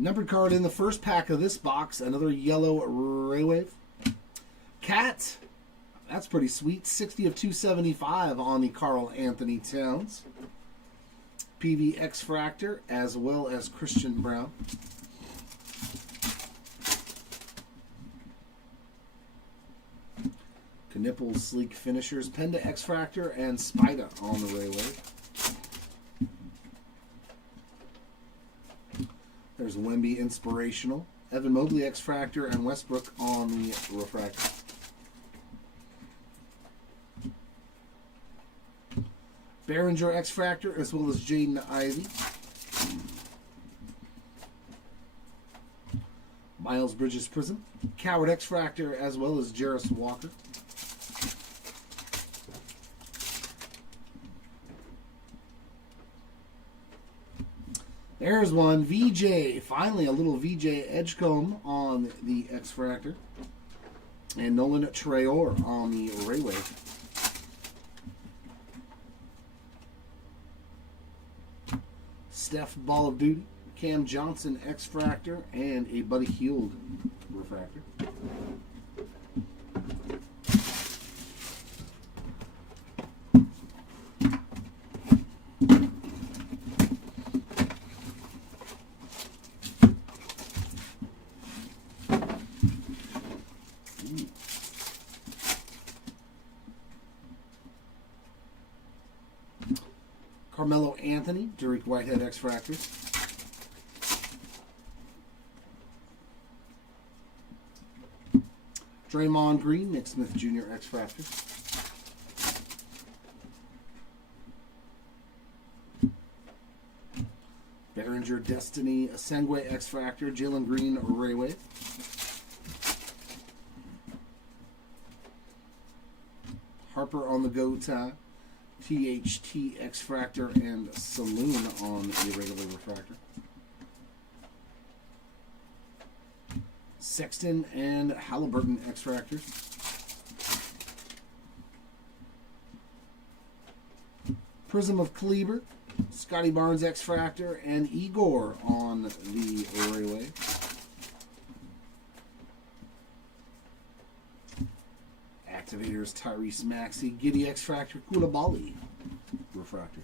Numbered card in the first pack of this box. Another yellow Ray Wave. Cat. That's pretty sweet. 60 of 275 on the Karl Anthony Towns. PV X-Fractor as well as Christian Brown. Knipple Sleek Finishers. Penda X-Fractor and Spida on the Ray Wave. There's Wemby Inspirational. Evan Mobley X-Fractor and Westbrook on the Refractor. Behringer X-Fractor as well as Jaden Ivey. Miles Bridges Prism. Coward X-Fractor as well as Jarris Walker. There's one. VJ. Finally, a little VJ Edgecomb on the X-Fractor. And Nolan Traore on the Ray Wave. Steph Ball of Duty. Cam Johnson X-Fractor. And a Buddy Hield Refractor. Carmelo Anthony, Derek Whitehead X-Fractors. Draymond Green, Nick Smith Jr. X-Fractors. Behringer Destiny, Sengue X-Fractor, Jalen Green Ray Wave. Harper on the Go Tie. THT X-Fractor and Saloon on the regular refractor. Sexton and Halliburton X-Fractors. Prism of Kleber, Scotty Barnes X-Fractor, and Igor on the Ray Wave. Activators, Tyrese Maxey, Giddy X-Fractor, Koulibaly Refractor.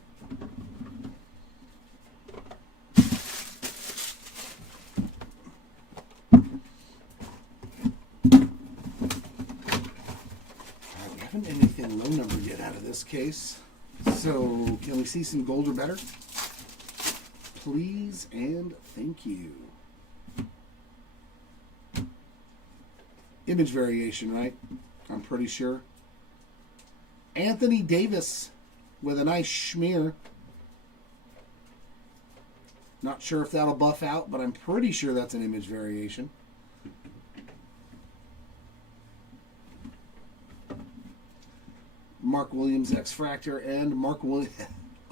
We haven't anything low number yet out of this case. So, can we see some gold or better? Please and thank you. Image variation, right? I'm pretty sure. Anthony Davis with a nice schmear. Not sure if that'll buff out, but I'm pretty sure that's an image variation. Mark Williams X-Fractor and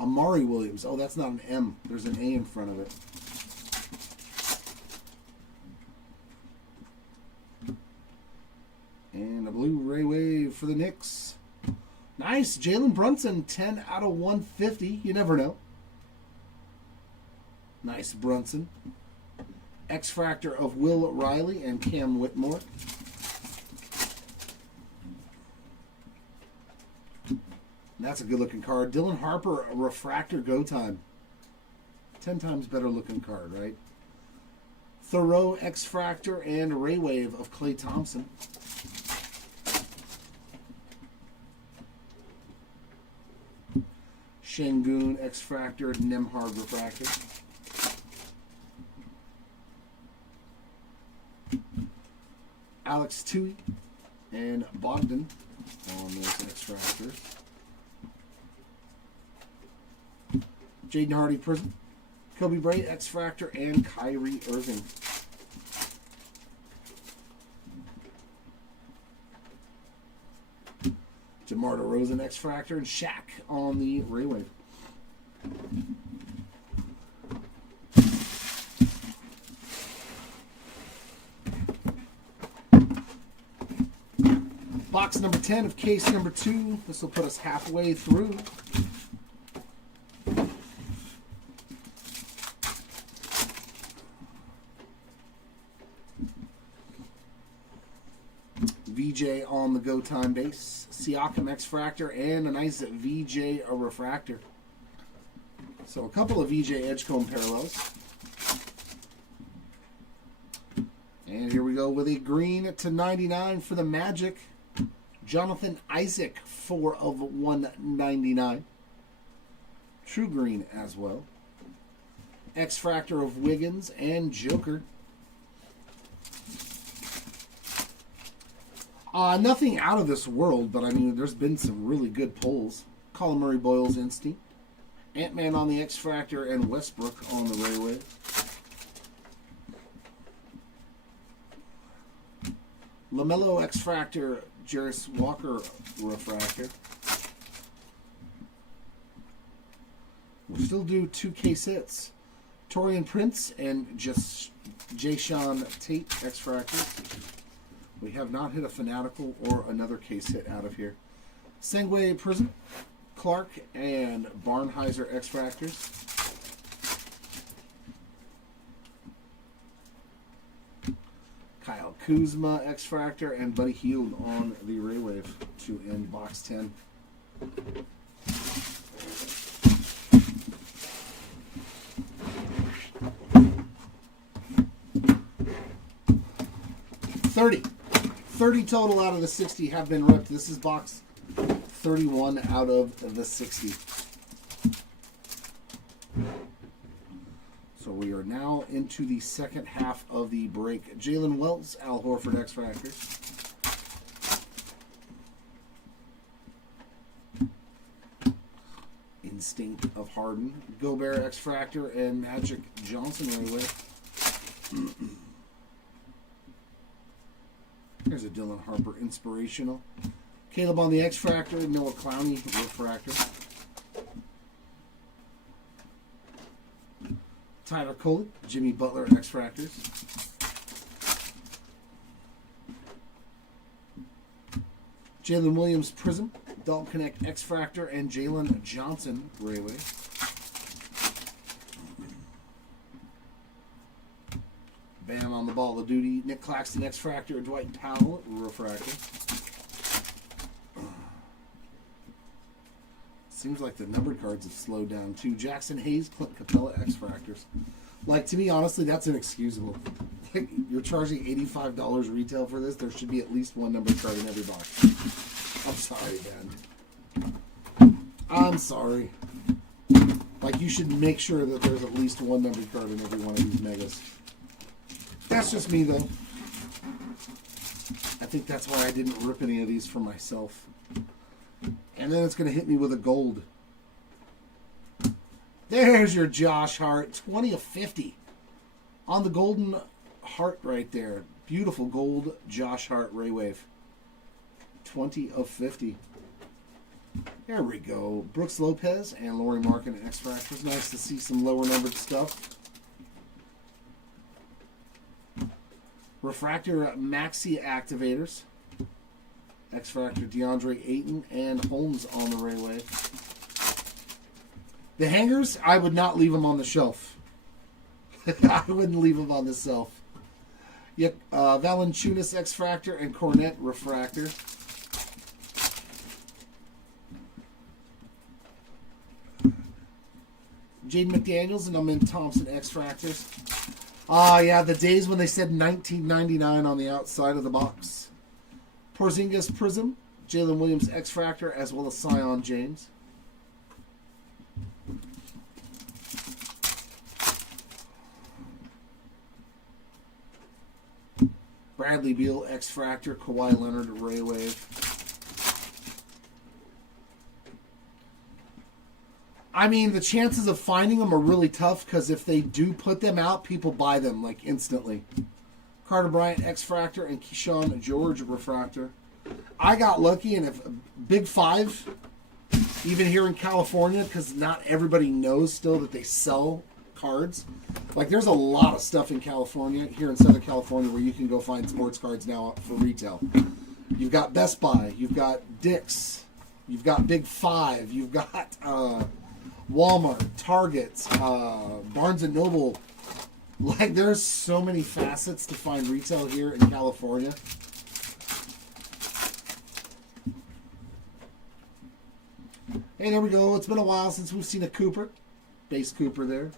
Amari Williams. Oh, that's not an M. There's an A in front of it. And a blue Ray Wave for the Knicks. Nice. Jalen Brunson, 10 out of 150. You never know. Nice Brunson. X-Fractor of Will Riley and Cam Whitmore. That's a good-looking card. Dylan Harper, a Refractor Go Time. 10 times better looking card, right? Thoreau X-Fractor and Ray Wave of Klay Thompson. Şengün X-Fractor, Nemhard Refractor. Alex Tui and Bogdan on those X-Fractors. Jaden Hardy Prism, Kobe Bryant X-Fractor, and Kyrie Irving. DeMar DeRozan X-Fractor and Shaq on the Ray Wave. Box number 10 of case number 2. This will put us halfway through. VJ on the go time base. Siakam X-Fractor and a nice VJ refractor. So a couple of VJ Edgecomb parallels. And here we go with a green /99 for the Magic. Jonathan Isaac, 4 of 199. True green as well. X-Fractor of Wiggins and Joker. Nothing out of this world, but I mean, there's been some really good pulls. Colin Murray Boyle's Instinct. Ant-Man on the X-Fractor and Westbrook on the Ray Wave. LaMelo X-Fractor, Jarris Walker refractor. We'll still do 2 case hits. Torian Prince and just Jayshawn Tate X-Fractor. We have not hit a Fanatical or another case hit out of here. Sengue Prism, Clark, and Barnheiser X-Fractors. Kyle Kuzma X-Fractor and Buddy Hield on the Ray Wave to end box 10. $30 total out of the 60 have been ripped. This is box 31 out of the 60. So we are now into the second half of the break. Jalen Wells, Al Horford X-Fractors. Instinct of Harden, Gobert X-Fractor, and Magic Johnson Ray Wave. There's a Dylan Harper Inspirational. Caleb on the X-Fractor, Noah Clowney Refractor. Tyler Coley, Jimmy Butler X-Fractors. Jalen Williams Prism, Dalton Connect X-Fractor, and Jalen Johnson Ray Wave. Bam on the Ball of Duty, Nick Claxton X-Fractor, Dwight Powell Refractor. Seems like the numbered cards have slowed down too. Jackson Hayes, Clint Capella X-Fractors. Like, to me, honestly, that's inexcusable. Like, you're charging $85 retail for this. There should be at least one numbered card in every box. I'm sorry, man. I'm sorry. Like, you should make sure that there's at least one numbered card in every one of these megas. That's just me, though. I think that's why I didn't rip any of these for myself. And then it's going to hit me with a gold. There's your Josh Hart. 20 of 50. On the golden heart right there. Beautiful gold Josh Hart Ray Wave. 20 of 50. There we go. Brooks Lopez and Lauri Markkanen X-Fractors. Nice to see some lower numbered stuff. Refractor Maxi Activators. X-Fractor DeAndre Ayton and Holmes on the Ray Wave. The hangers, I would not leave them on the shelf. I wouldn't leave them on the shelf. Yep, Valanciunas X-Fractor and Cornet Refractor. Jaden McDaniels and Amin Thompson X-Fractors. Yeah, the days when they said $19.99 on the outside of the box. Porzingis Prism, Jalen Williams X-Fractor, as well as Sion James. Bradley Beal, X-Fractor, Kawhi Leonard, Ray Wave. I mean, the chances of finding them are really tough because if they do put them out, people buy them like instantly. Carter Bryant, X-Fractor, and Keyshawn George, Refractor. I got lucky, and if Big Five, even here in California, because not everybody knows still that they sell cards. Like, there's a lot of stuff in California, here in Southern California, where you can go find sports cards now for retail. You've got Best Buy, you've got Dick's, you've got Big Five, you've got Walmart, Target, Barnes & Noble. Like, there's so many facets to find retail here in California. Hey, there we go. It's been a while since we've seen a Cooper. Base Cooper there.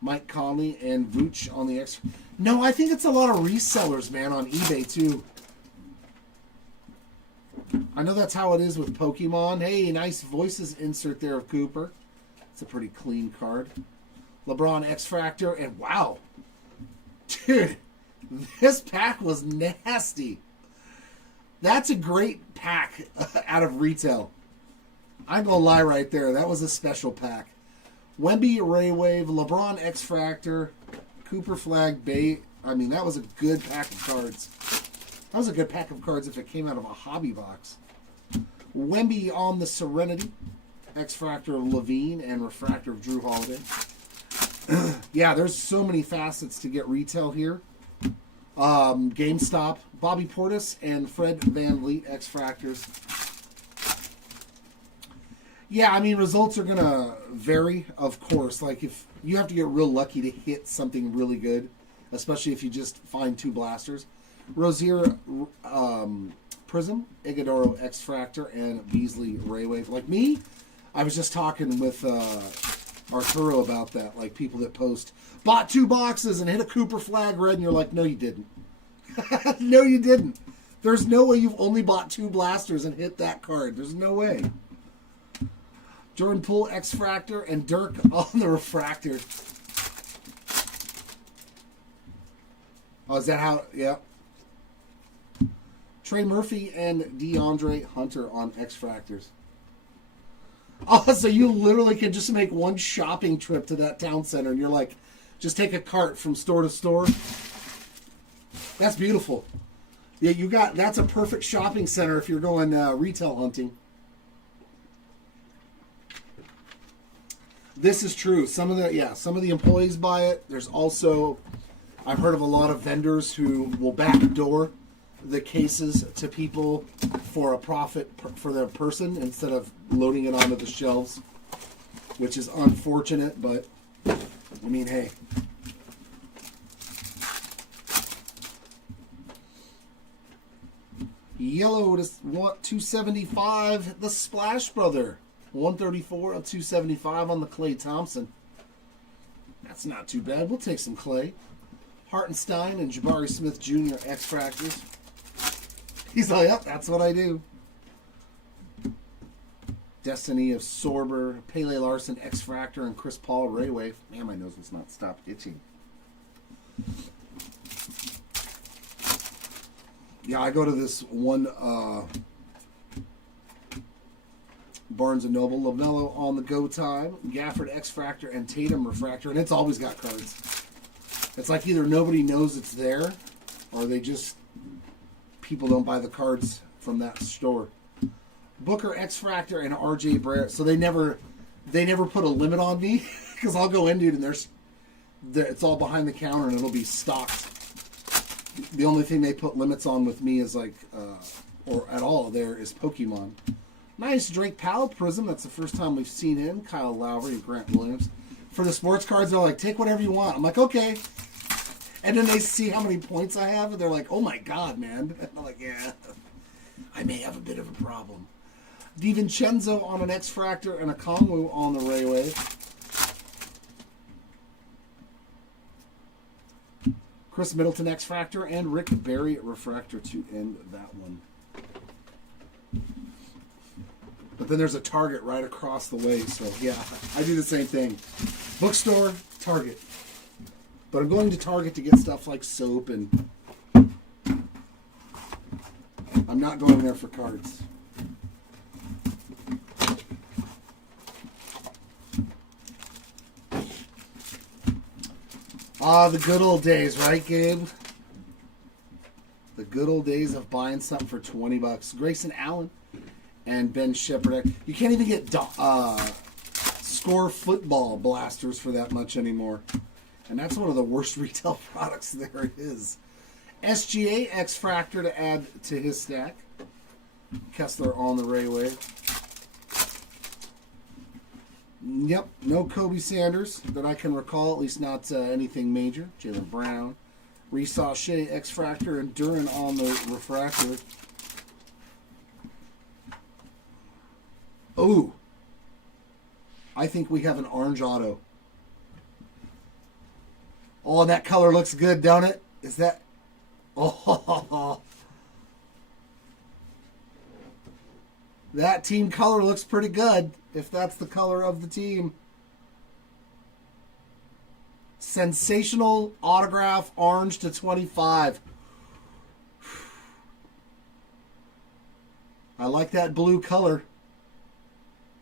Mike Conley and Vooch on the X. No, I think it's a lot of resellers, man, on eBay, too. I know that's how it is with Pokemon. Hey, nice voices insert there of Cooper. It's a pretty clean card. LeBron X-Fractor, and wow. Dude, this pack was nasty. That's a great pack out of retail. I'm going to lie right there. That was a special pack. Wemby, Ray Wave, LeBron X-Fractor, Cooper Flag, Bay. I mean, that was a good pack of cards. That was a good pack of cards if it came out of a hobby box. Wemby on the Serenity, X-Fractor of Levine, and Refractor of Drew Holiday. Yeah, there's so many facets to get retail here. GameStop, Bobby Portis, and Fred Van Vliet X-Fractors. Yeah, I mean, results are going to vary, of course. Like, if you have to get real lucky to hit something really good, especially if you just find two blasters. Rozier Prism, Iguodaro X-Fractor, and Beasley Ray Wave. Like me, I was just talking with Arturo about that. Like, people that post, bought 2 boxes and hit a Cooper Flag red, and you're like, no, you didn't. No, you didn't. There's no way you've only bought 2 blasters and hit that card. There's no way. Jordan Poole, X-Fractor, and Dirk on the Refractor. Oh, is that how? Yeah. Trey Murphy and DeAndre Hunter on X-Fractors. Oh, so you literally can just make one shopping trip to that town center, and you're like, just take a cart from store to store. That's beautiful. Yeah, that's a perfect shopping center if you're going retail hunting. This is true. Some of the employees buy it. There's also, I've heard of a lot of vendors who will backdoor the cases to people for a profit for their person instead of loading it onto the shelves, which is unfortunate, but I mean, hey. Yellow to 275, the Splash Brother. 134 of 275 on the Klay Thompson. That's not too bad. We'll take some Klay. Hartenstein and Jabari Smith Jr. X-Fractors. He's like, yep, that's what I do. Destiny of Sorber, Pele Larson X-Fractor, and Chris Paul Ray Wave. Man, my nose was not stopped itching. Yeah, I go to this one Barnes & Noble, LaMelo on the go time, Gafford X-Fractor, and Tatum Refractor, and it's always got cards. It's like either nobody knows it's there, or they just, people don't buy the cards from that store. Booker X-Fractor and RJ Barrett, so they never put a limit on me, because I'll go in, dude, and it's all behind the counter, and it'll be stocked. The only thing they put limits on with me is like, or at all there, is Pokemon. Nice Drake Powell Prism. That's the first time we've seen him. Kyle Lowry and Grant Williams. For the sports cards, they're like, take whatever you want. I'm like, okay. And then they see how many points I have, and they're like, oh my God, man. And I'm like, yeah, I may have a bit of a problem. DiVincenzo on an X-Fractor and a Kongwu on the Ray Wave. Chris Middleton X-Fractor and Rick Barry Refractor to end that one. But then there's a Target right across the way, so yeah, I do the same thing. Bookstore, Target. But I'm going to Target to get stuff like soap, and I'm not going there for cards. Ah, the good old days, right, Gabe? The good old days of buying something for $20. Grayson Allen and Ben Shepard. You can't even get Score football blasters for that much anymore. And that's one of the worst retail products there is. SGA X-Fractor to add to his stack. Kessler on the Rayway. Yep, no Kobe Sanders that I can recall, at least not anything major. Jaylen Brown. Reese Shea X-Fractor and Duran on the refractor. Oh, I think we have an orange auto. Oh, that color looks good, don't it? Is that... Oh, that team color looks pretty good, if that's the color of the team. Sensational autograph, orange to 25. I like that blue color.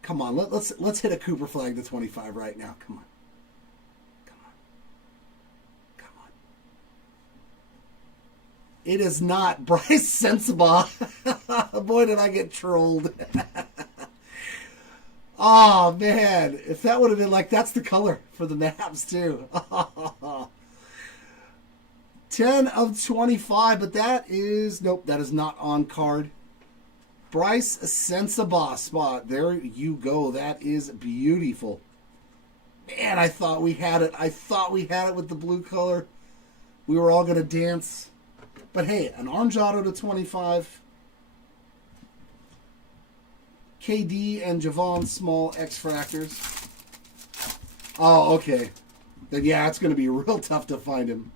Come on, let's hit a Cooper flag to 25 right now. Come on. It is not Bryce Sensabaugh. Boy, did I get trolled. Oh, man. If that would have been like, that's the color for the maps, too. 10 of 25, but that is, nope, that is not on card. Bryce Sensabaugh spot. There you go. That is beautiful. Man, I thought we had it. I thought we had it with the blue color. We were all going to dance. But hey, an orange auto to 25. KD and Javon Small X-Fractors. Oh, okay. Then yeah, it's going to be real tough to find him.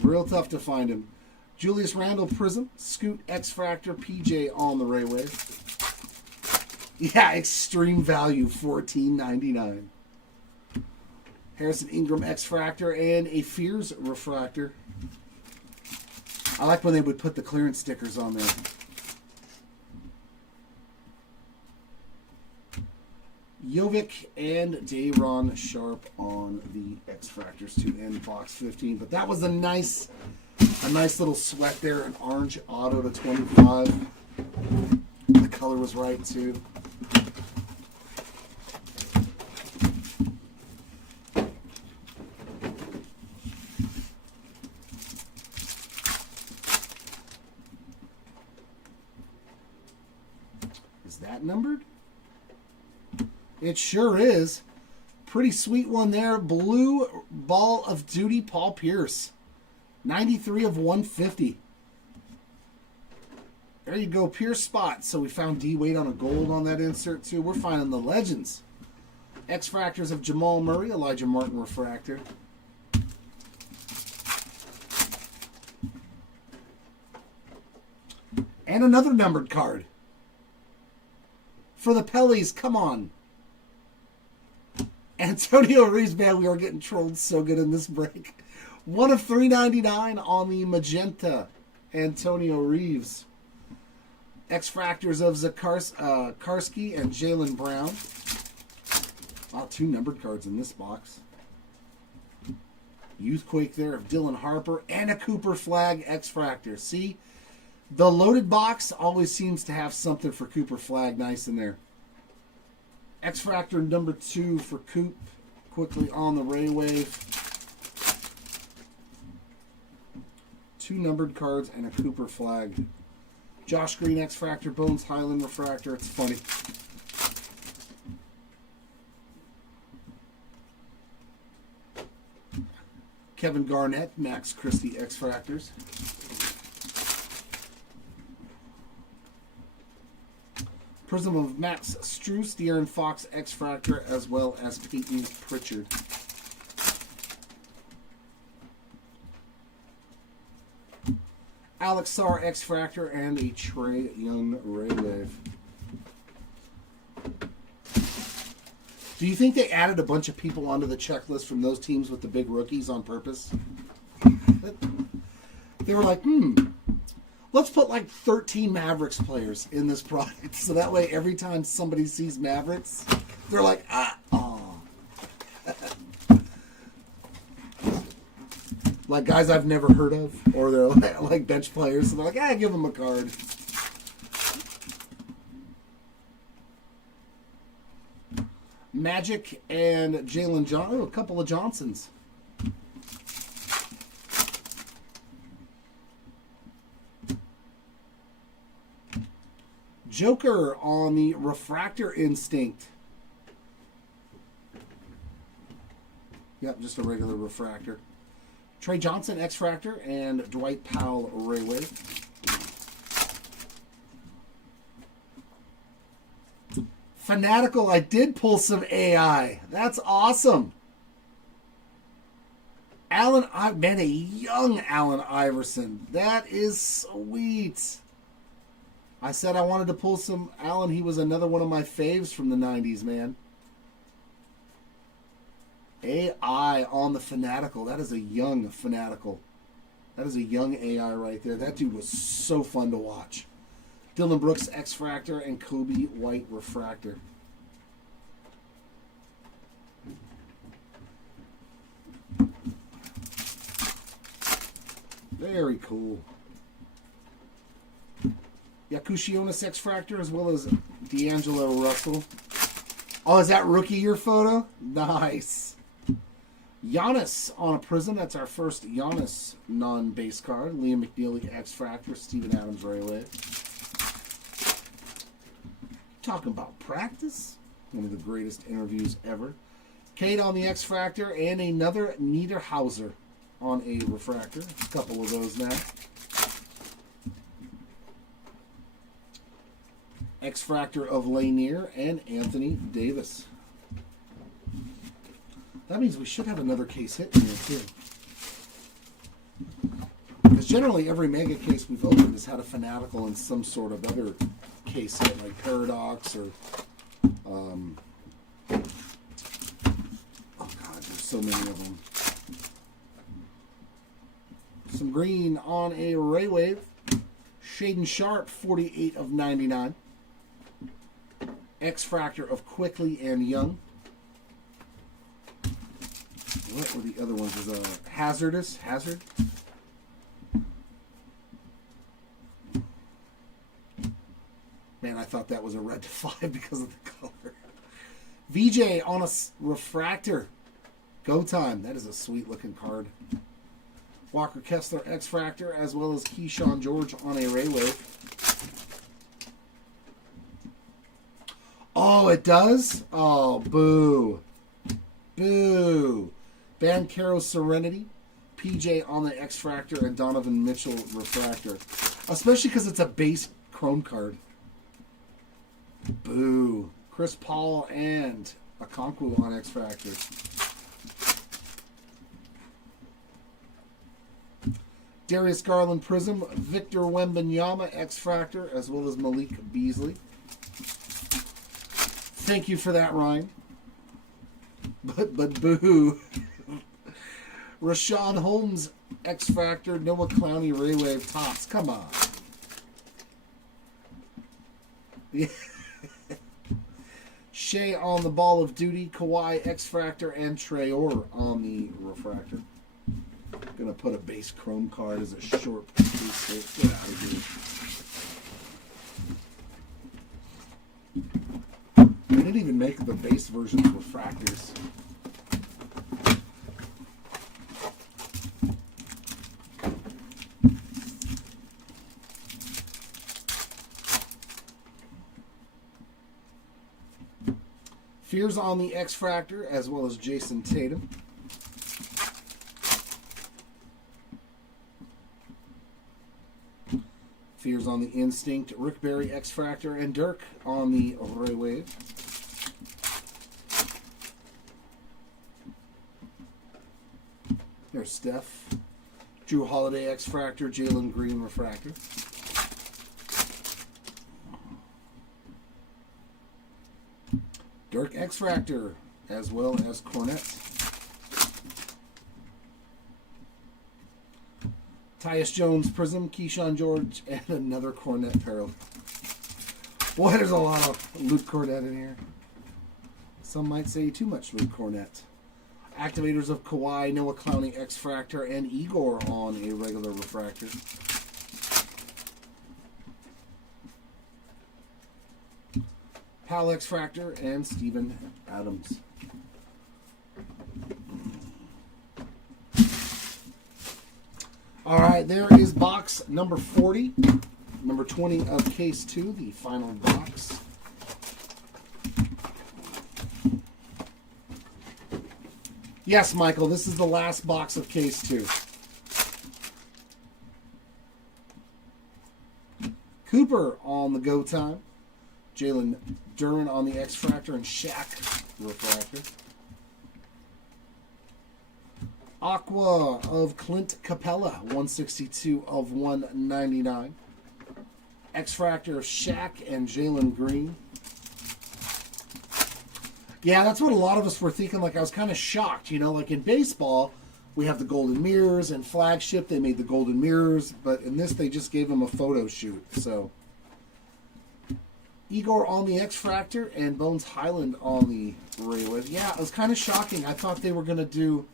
Real tough to find him. Julius Randle Prism, Scoot X-Fractor, PJ on the Rayway. Yeah, extreme value, $14.99. Harrison Ingram X-Fractor and a Fears Refractor. I like when they would put the clearance stickers on there. Jovic and Day'Ron Sharp on the X-Fractors to end box 15. But that was a nice little sweat there. An orange auto to 25. The color was right, too. Is that numbered? It sure is. Pretty sweet one there. Blue Ball of Duty, Paul Pierce. 93 of 150. There you go, Pierce spot. So we found D-Wade on a gold on that insert too. We're finding the legends. X-Fractors of Jamal Murray, Elijah Martin refractor. And another numbered card. For the Pellies, come on. Antonio Reeves, man, we are getting trolled so good in this break. 1 of 399 on the magenta. Antonio Reeves. X-Fractors of Karski and Jaylen Brown. Wow, 2 numbered cards in this box. Youthquake there of Dylan Harper and a Cooper Flag X-Fractor. See, the loaded box always seems to have something for Cooper Flag nice in there. X-Fractor number 2 for Coop. Quickly on the Ray Wave. 2 numbered cards and a Cooper Flag. Josh Green X-Fractor, Bones Highland refractor. It's funny. Kevin Garnett, Max Christie X-Fractors. Prism of Max Strus, De'Aaron Fox X-Fractor, as well as Peyton Pritchard. Alex Sarr X-Fractor and a Trae Young Ray Wave. Do you think they added a bunch of people onto the checklist from those teams with the big rookies on purpose? They were like, let's put like 13 Mavericks players in this product. So that way every time somebody sees Mavericks, they're like, like guys I've never heard of. Or they're like bench players. So they're like, give them a card. Magic and Jalen Johnson. A couple of Johnsons. Joker on the Refractor Instinct. Yep, just a regular refractor. Trey Johnson, X-Fractor, and Dwight Powell, Rayway. Fanatical, I did pull some AI. That's awesome. Man, a young Allen Iverson. That is sweet. I said I wanted to pull some Allen. He was another one of my faves from the 90s, man. AI on the Fanatical. That is a young Fanatical. That is a young AI right there. That dude was so fun to watch. Dylan Brooks, X-Fractor, and Kobe White, Refractor. Very cool. Yakushionis, X-Fractor, as well as D'Angelo Russell. Oh, is that rookie year photo? Nice. Giannis on a Prism. That's our first Giannis non-base card. Liam McNeely, X-Fractor. Steven Adams, Rayway. Talking about practice. One of the greatest interviews ever. Kate on the X-Fractor. And another Niederhauser on a Refractor. A couple of those now. X-Fractor of Lanier and Anthony Davis. That means we should have another case hit in here too. Because generally every mega case we've opened has had a Fanatical and some sort of other case hit, like Paradox or oh god, there's so many of them. Some green on a Raywave. Shaden Sharp, 48 of 99. X-Fractor of Quickly and Young. What were the other ones? Was Hazard? Man, I thought that was a red to 5 because of the color. VJ on a Refractor. Go Time. That is a sweet looking card. Walker Kessler, X-Fractor, as well as Keyshawn George on a Raywave. Oh, it does? Oh, boo. Boo. Bancaro Serenity, PJ on the X-Fractor, and Donovan Mitchell Refractor. Especially because it's a base chrome card. Boo. Chris Paul and Okonkwo on X-Fractor. Darius Garland Prism, Victor Wembanyama X-Fractor, as well as Malik Beasley. Thank you for that, Ryan. But boo. Rashawn Holmes X-Fractor, Noah Clowney Raywave Tops. Come on. Yeah. Shea on the Ball of Duty, Kawhi X-Fractor, and Traore on the Refractor. Gonna put a base chrome card as a short piece. Get out of here. They didn't even make the base versions refractors. Fears on the X-Fractor, as well as Jason Tatum. Fears on the Instinct, Rick Barry X-Fractor, and Dirk on the Raywave. There's Steph. Drew Holiday X-Fractor, Jalen Green Refractor. Dirk X-Fractor, as well as Cornette. Tyus Jones Prism, Keyshawn George, and another Cornette parallel. Boy, there's a lot of Luke Cornette in here. Some might say too much Luke Cornette. Activators of Kawhi, Noah Clowney X-Fractor, and Igor on a regular refractor. Pal X-Fractor and Steven Adams. All right, there is box number 40, number 20 of case 2, the final box. Yes, Michael, this is the last box of case 2. Cooper on the go time. Jalen Duren on the X-Fractor and Shaq refractor. Aqua of Clint Capella, 162 of 199. X-Fractor of Shaq and Jalen Green. Yeah, that's what a lot of us were thinking. Like, I was kind of shocked, you know, like in baseball, we have the golden mirrors, and Flagship, they made the golden mirrors, but in this, they just gave them a photo shoot. So, Igor on the X-Fractor and Bones Highland on the Raywave. Yeah, it was kind of shocking. I thought they were going to do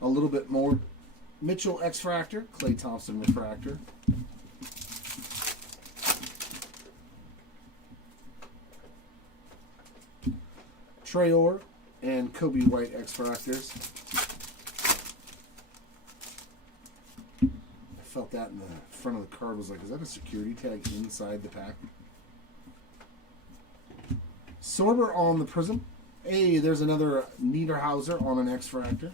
a little bit more. Mitchell X-Fractor, Clay Thompson refractor. Traore and Kobe White X-Fractors. I felt that in the front of the card. Was like, is that a security tag inside the pack? Sorber on the Prism. Hey, there's another Niederhauser on an X-Fractor.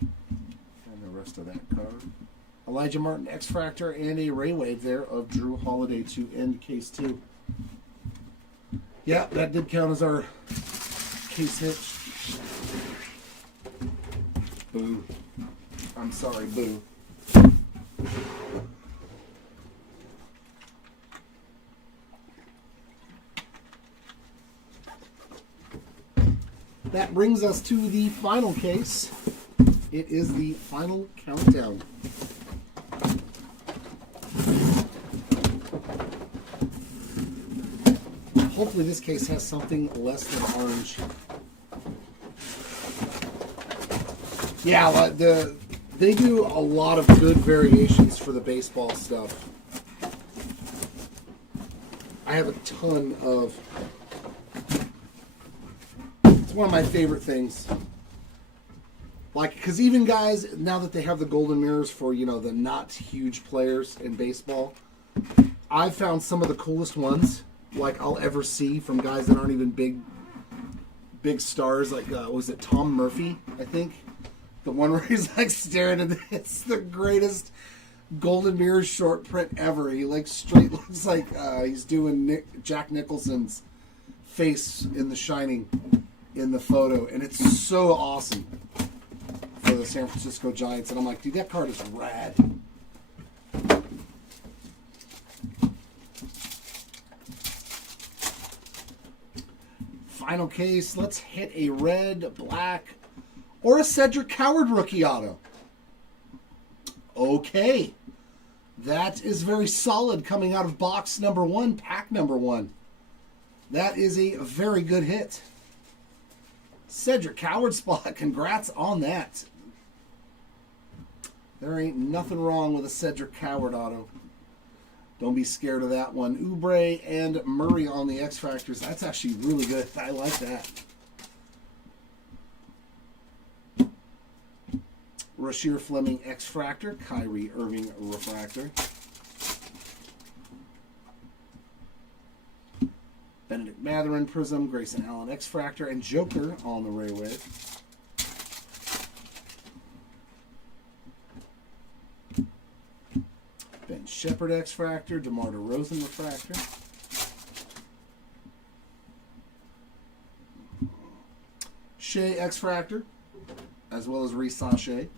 And the rest of that card. Elijah Martin X-Fractor and a Raywave there of Drew Holiday to end case 2. Yeah, that did count as our case hit. Boo. I'm sorry, boo. That brings us to the final case. It is the final countdown. Hopefully this case has something less than orange. Yeah, they do a lot of good variations for the baseball stuff. I have a ton of... It's one of my favorite things. Like, because even guys, now that they have the golden mirrors for, you know, the not huge players in baseball, I've found some of the coolest ones like I'll ever see from guys that aren't even big stars. Like was it Tom Murphy? I think the one where he's like staring at it's the greatest golden mirror short print ever. He like straight looks like he's doing Jack Nicholson's face in The Shining in the photo, and it's so awesome for the San Francisco Giants. And I'm like, dude, that card is rad. Final case. Let's hit a red, black, or a Cedric Coward rookie auto. Okay. That is very solid coming out of box number 1, pack number 1. That is a very good hit. Cedric Coward spot. Congrats on that. There ain't nothing wrong with a Cedric Coward auto. Don't be scared of that one. Oubre and Murray on the X-Fractors. That's actually really good. I like that. Rasheer Fleming X-Fractor. Kyrie Irving refractor. Benedict Mathurin Prism. Grayson Allen X-Fractor. And Joker on the Raywave. Ben Shepherd X-Fractor, DeMar DeRozan refractor. Shea X-Fractor, as well as Reese Shea.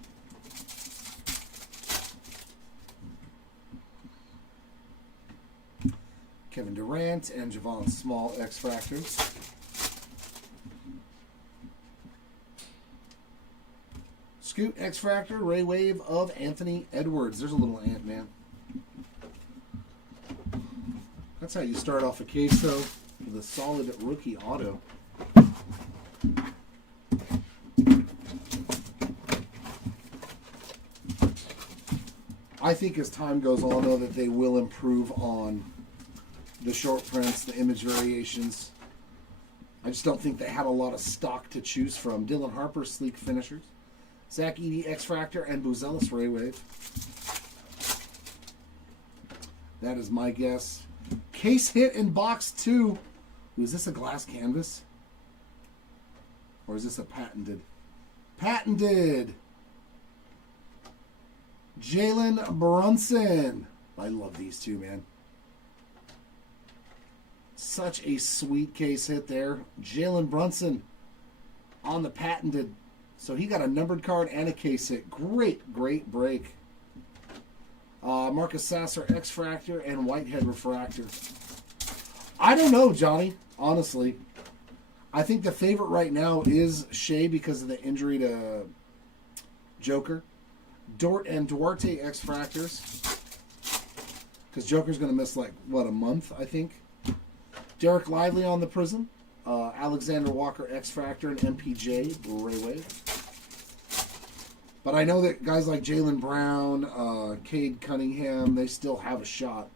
Grant and Javon Small X-Fractors. Scoot X-Fractor, Ray Wave of Anthony Edwards. There's a little Ant-Man. That's how you start off a case, though, with a solid rookie auto. I think as time goes on, though, that they will improve on the short prints, the image variations. I just don't think they had a lot of stock to choose from. Dylan Harper, Sleek Finishers. Zach Edey, X-Fractor, and Buzelis Ray Wave. That is my guess. Case hit in box 2. Is this a glass canvas? Or is this a patented? Patented! Jalen Brunson. I love these two, man. Such a sweet case hit there. Jalen Brunson on the patented. So he got a numbered card and a case hit. Great, great break. Marcus Sasser, X-Fractor, and Whitehead Refractor. I don't know, Johnny, honestly. I think the favorite right now is Shea because of the injury to Joker. Dort and Duarte X-Fractors. Because Joker's going to miss, like, what, a month, I think? Derek Lively on the Prism. Alexander Walker X-Fractor and MPJ Ray Wave. But I know that guys like Jaylen Brown, Cade Cunningham, they still have a shot.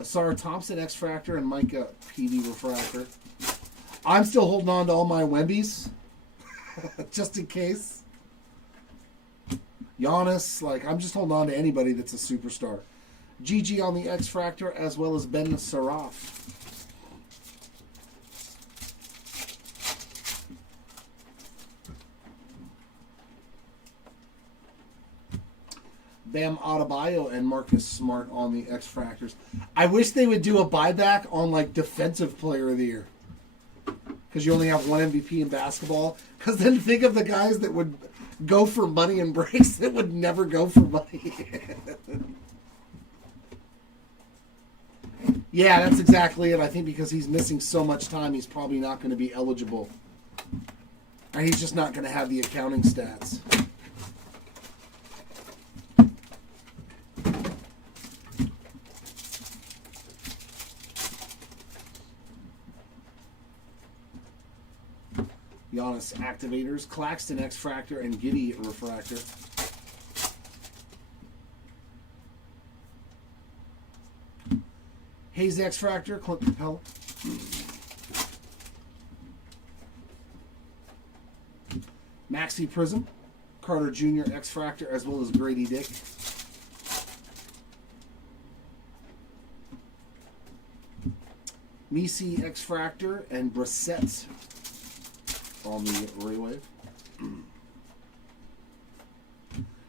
Asara Thompson X-Fractor and Micah PD Refractor. I'm still holding on to all my Wembies. Just in case. Giannis, like, I'm just holding on to anybody that's a superstar. GG on the X-Fractor as well as Ben Saraf. Bam Adebayo and Marcus Smart on the X-Fractors. I wish they would do a buyback on, like, Defensive Player of the Year. Because you only have one MVP in basketball. Because then think of the guys that would go for money and breaks that would never go for money. Yeah, that's exactly it. I think because he's missing so much time, he's probably not going to be eligible. And he's just not going to have the accounting stats. Giannis Activators, Claxton X-Fractor, and Giddy Refractor. Hayes X-Fractor, Clint Capella. Maxi Prism, Carter Jr. X-Fractor, as well as Grady Dick. Misi X-Fractor and Brissett on the Ray Wave.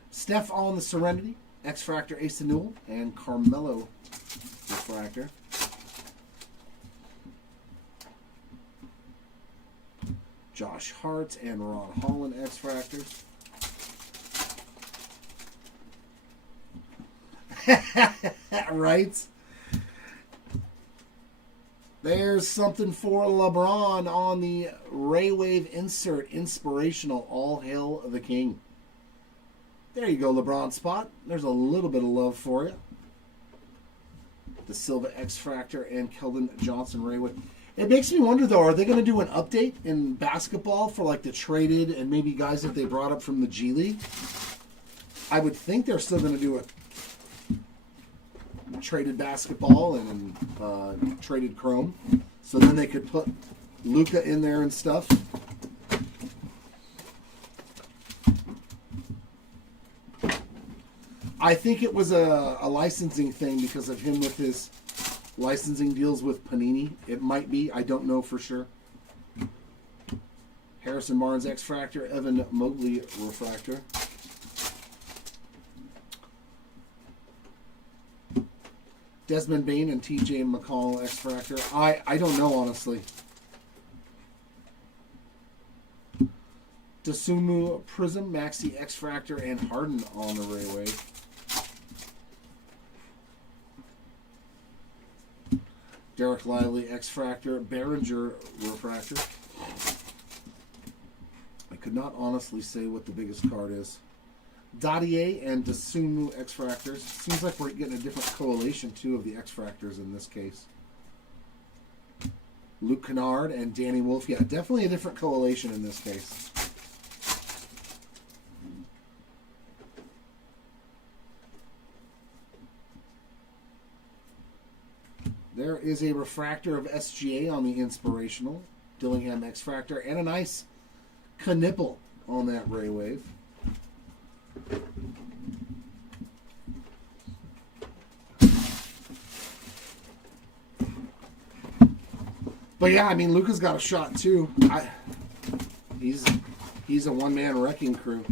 Steph on the Serenity, X-Fractor Ace Newell, and Carmelo Refractor. Josh Hart and Ron Holland X-Fractors. Right? There's something for LeBron on the Ray Wave insert. Inspirational. All hail the king. There you go, LeBron spot. There's a little bit of love for you. The Silva X-Fractor and Keldon Johnson Ray Wave. It makes me wonder, though, are they going to do an update in basketball for, like, the traded and maybe guys that they brought up from the G League? I would think they're still going to do a traded basketball and traded chrome, so then they could put Luka in there and stuff. I think it was a licensing thing because of him with his licensing deals with Panini. It might be. I don't know for sure. Harrison Barnes X-Fractor, Evan Mobley Refractor. Desmond Bain and TJ McCall X-Fractor. I don't know, honestly. Dasumu Prism, Maxi X-Fractor, and Harden on the Ray Wave. Derek Lively X-Fractor, Behringer Refractor. I could not honestly say what the biggest card is. Dadier and Dasumu X-Fractors. Seems like we're getting a different correlation, too, of the X-Fractors in this case. Luke Kennard and Danny Wolf. Yeah, definitely a different correlation in this case. There is a refractor of SGA on the Inspirational. Dillingham X-Fractor. And a nice Knipple on that Ray Wave. But yeah, I mean, Luka's got a shot too. He's a one-man wrecking crew.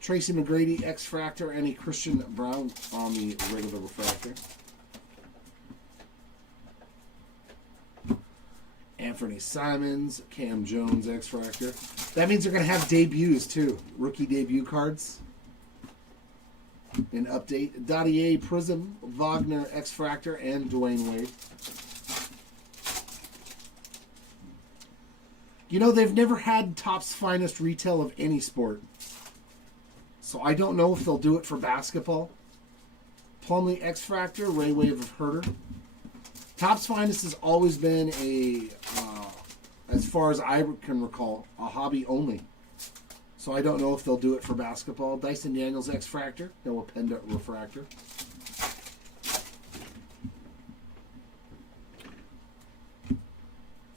Tracy McGrady X-Fractor and a Christian Brown on the regular refractor. Anthony Simons, Cam Jones X-Fractor. That means they're going to have debuts too. Rookie debut cards. An update. Dadier Prism, Wagner X-Fractor, and Dwayne Wade. You know, they've never had Topps Finest retail of any sport. So I don't know if they'll do it for basketball. Plumlee X-Fractor, Ray Wave of Herter. Topps Finest has always been a, as far as I can recall, a hobby only. So I don't know if they'll do it for basketball. Dyson Daniels X-Fractor, Noah Penda Refractor.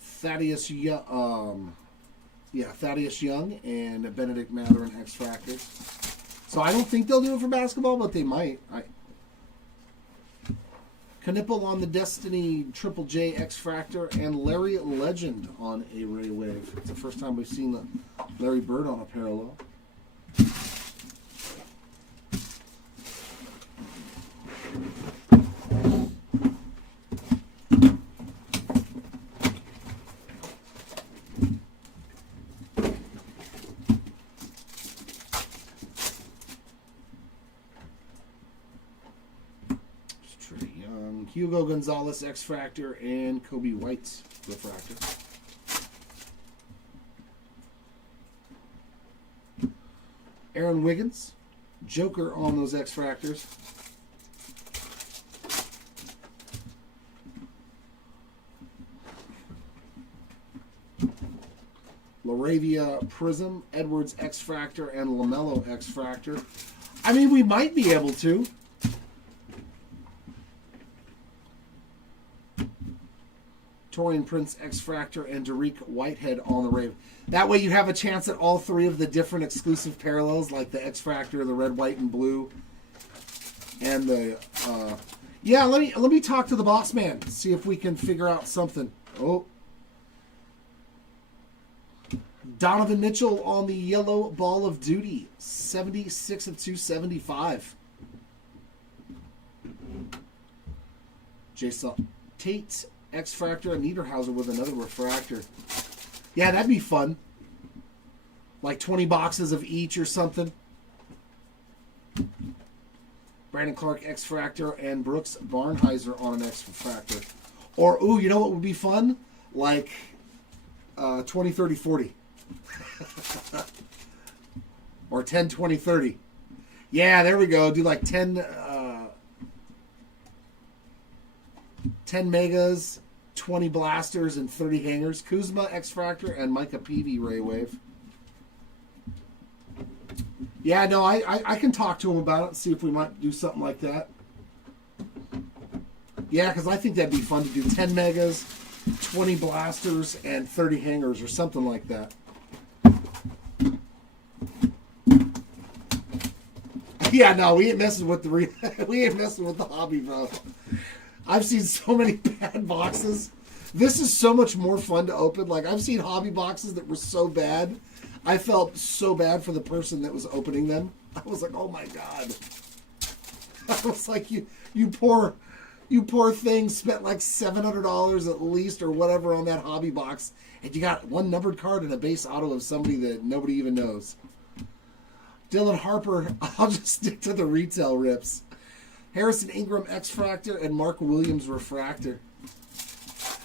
Thaddeus Young and Benedict Mathurin X-Fractors. So I don't think they'll do it for basketball, but they might. Knipple on the Destiny Triple J X-Fractor and Larry Legend on a Ray Wave. It's the first time we've seen the Larry Bird on a parallel. Hugo Gonzalez X-Fractor and Kobe White's Refractor. Aaron Wiggins, Joker on those X-Fractors. Laravia Prism, Edwards X-Fractor, and LaMelo X-Fractor. I mean, we might be able to. Torian Prince X-Fractor and Derek Whitehead on the Rave. That way you have a chance at all three of the different exclusive parallels, like the X-Fractor, the red, white, and blue. And the yeah, let me talk to the boss man, see if we can figure out something. Oh. Donovan Mitchell on the yellow Ball of Duty, 76 of 275. Jason Tate X-Fractor and Niederhauser with another refractor. Yeah, that'd be fun. Like 20 boxes of each or something. Brandon Clark X-Fractor and Brooks Barnheiser on an X-Fractor. Or, ooh, you know what would be fun? Like 20, 30, 40. Or 10, 20, 30. Yeah, there we go. Do like 10 megas, 20 blasters, and 30 hangers. Kuzma X-Fractor and Micah Peavy Ray Wave. Yeah, no, I can talk to him about it and see if we might do something like that. Yeah, because I think that'd be fun to do 10 megas, 20 blasters, and 30 hangers or something like that. Yeah, no, we ain't messing with the hobby, bro. I've seen so many bad boxes. This is so much more fun to open. Like, I've seen hobby boxes that were so bad. I felt so bad for the person that was opening them. I was like, oh my God. I was like, you poor You poor thing spent like $700 at least or whatever on that hobby box, and you got one numbered card and a base auto of somebody that nobody even knows. Dylan Harper, I'll just stick to the retail rips. Harrison Ingram X-Fractor and Mark Williams Refractor.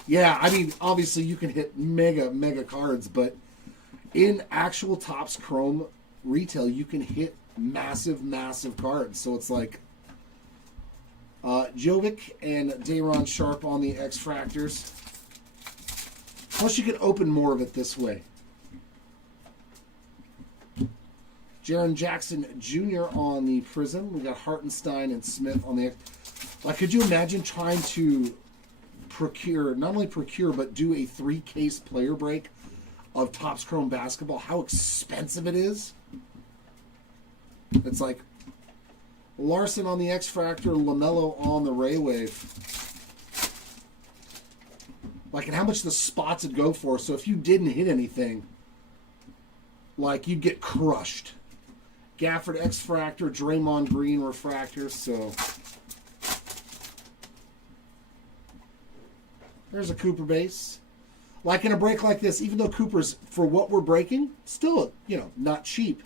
Yeah, I mean, obviously you can hit mega cards, but in actual Topps Chrome retail, you can hit massive cards. So it's like Jovic and Dayron Sharp on the X-Fractors. Plus you can open more of it this way. Jaron Jackson Jr. on the Prism. We got Hartenstein and Smith on the... Like, could you imagine trying to procure, not only procure, but do a 3-case player break of Topps Chrome basketball? How expensive it is? It's like Larson on the X-Fractor, LaMelo on the Ray Wave. Like, and how much the spots would go for. So if you didn't hit anything, like, you'd get crushed. Gafford X-Fractor, Draymond Green Refractor, so... There's a Cooper base. Like in a break like this, even though Cooper's, for what we're breaking, still, you know, not cheap.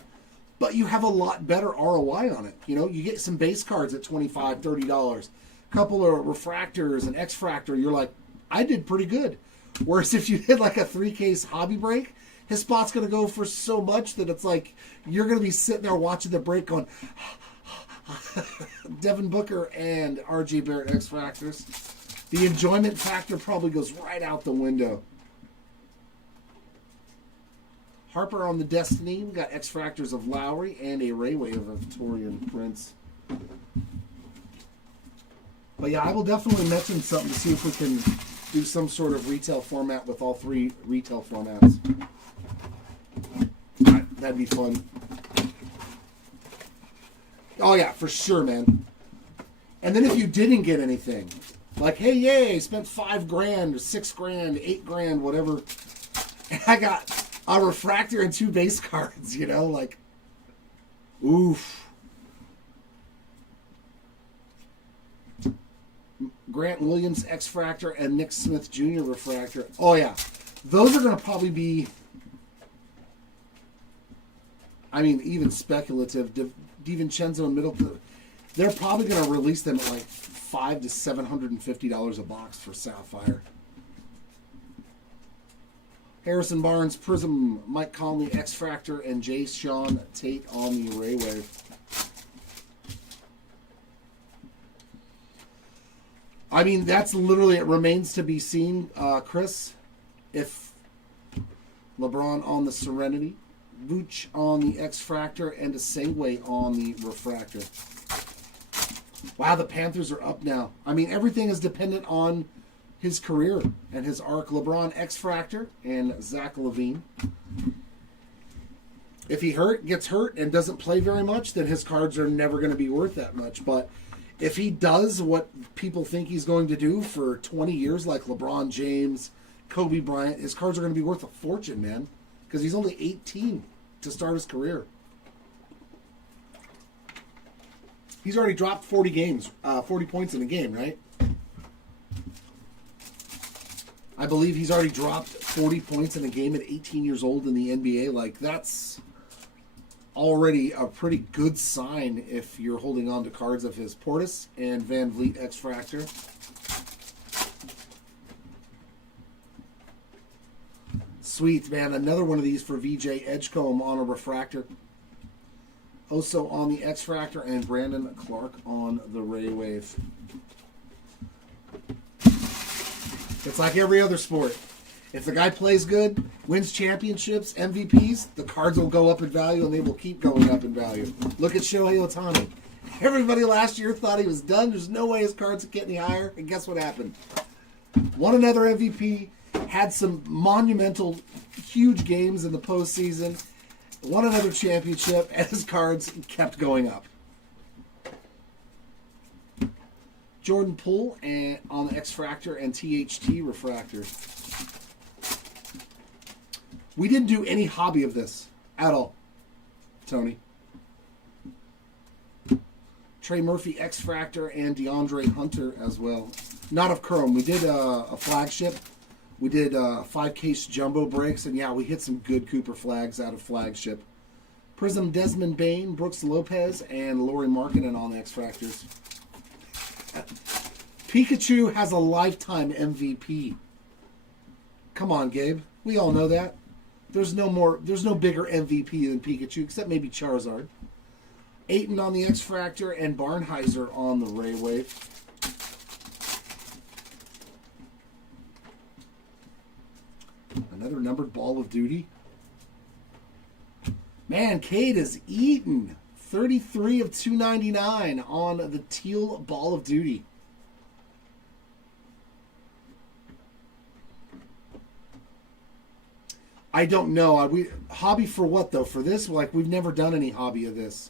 But you have a lot better ROI on it. You know, you get some base cards at $25, $30. A couple of refractors, an X-Fractor, you're like, I did pretty good. Whereas if you hit like a 3-case hobby break, his spot's going to go for so much that it's like you're going to be sitting there watching the break going, Devin Booker and RJ Barrett X-Fractors. The enjoyment factor probably goes right out the window. Harper on the Destiny. We got X-Fractors of Lowry and a Ray Wave of Torian Prince. But yeah, I will definitely mention something to see if we can do some sort of retail format with all 3 retail formats. That'd be fun. Oh yeah, for sure, man. And then if you didn't get anything, like, hey, yay, spent $5,000 or $6,000, $8,000, whatever, and I got a refractor and 2 base cards, you know, like, oof. Grant Williams X-Fractor and Nick Smith Jr. Refractor. Oh yeah, those are going to probably be, I mean, even speculative. DiVincenzo and Middleton, they're probably going to release them at like $500 to $750 a box for Sapphire. Harrison Barnes, Prism, Mike Conley, X-Fractor, and Jay Sean Tate on the Ray Wave. I mean, that's literally, it remains to be seen, Chris, if LeBron on the Serenity, Vooch on the X-Fractor, and a Sengway on the Refractor. Wow, the Panthers are up now. I mean, everything is dependent on his career and his arc. LeBron X-Fractor and Zach LaVine. If he gets hurt and doesn't play very much, then his cards are never going to be worth that much. But if he does what people think he's going to do for 20 years, like LeBron James, Kobe Bryant, his cards are going to be worth a fortune, man. Because he's only 18 to start his career. He's already dropped 40 points in a game, right? I believe he's already dropped 40 points in a game at 18 years old in the NBA. Like, that's already a pretty good sign if you're holding on to cards of his. Portis and Van Vliet X-Fractor. Sweet, man. Another one of these for VJ Edgecombe on a Refractor. Oso on the X-Fractor and Brandon Clark on the Ray Wave. It's like every other sport. If the guy plays good, wins championships, MVPs, the cards will go up in value and they will keep going up in value. Look at Shohei Ohtani. Everybody last year thought he was done. There's no way his cards would get any higher. And guess what happened? Won another MVP, had some monumental, huge games in the postseason, won another championship, and his cards kept going up. Jordan Poole on the X-Fractor and THT Refractor. We didn't do any hobby of this at all, Tony. Trey Murphy X-Fractor and DeAndre Hunter as well. Not of chrome. We did a flagship. We did 5-case jumbo breaks, and yeah, we hit some good Cooper flags out of flagship. Prism Desmond Bain, Brooks Lopez, and Laurie Markkinen on the X-Fractors. Pikachu has a lifetime MVP. Come on, Gabe. We all know that. There's no bigger MVP than Pikachu, except maybe Charizard. Ayton on the X-Fractor and Barnheiser on the Ray Wave. Another numbered Ball of Duty. Man, Cade is eaten. 33 of 299 on the teal Ball of Duty. I don't know. Hobby for what, though? For this? Like, we've never done any hobby of this.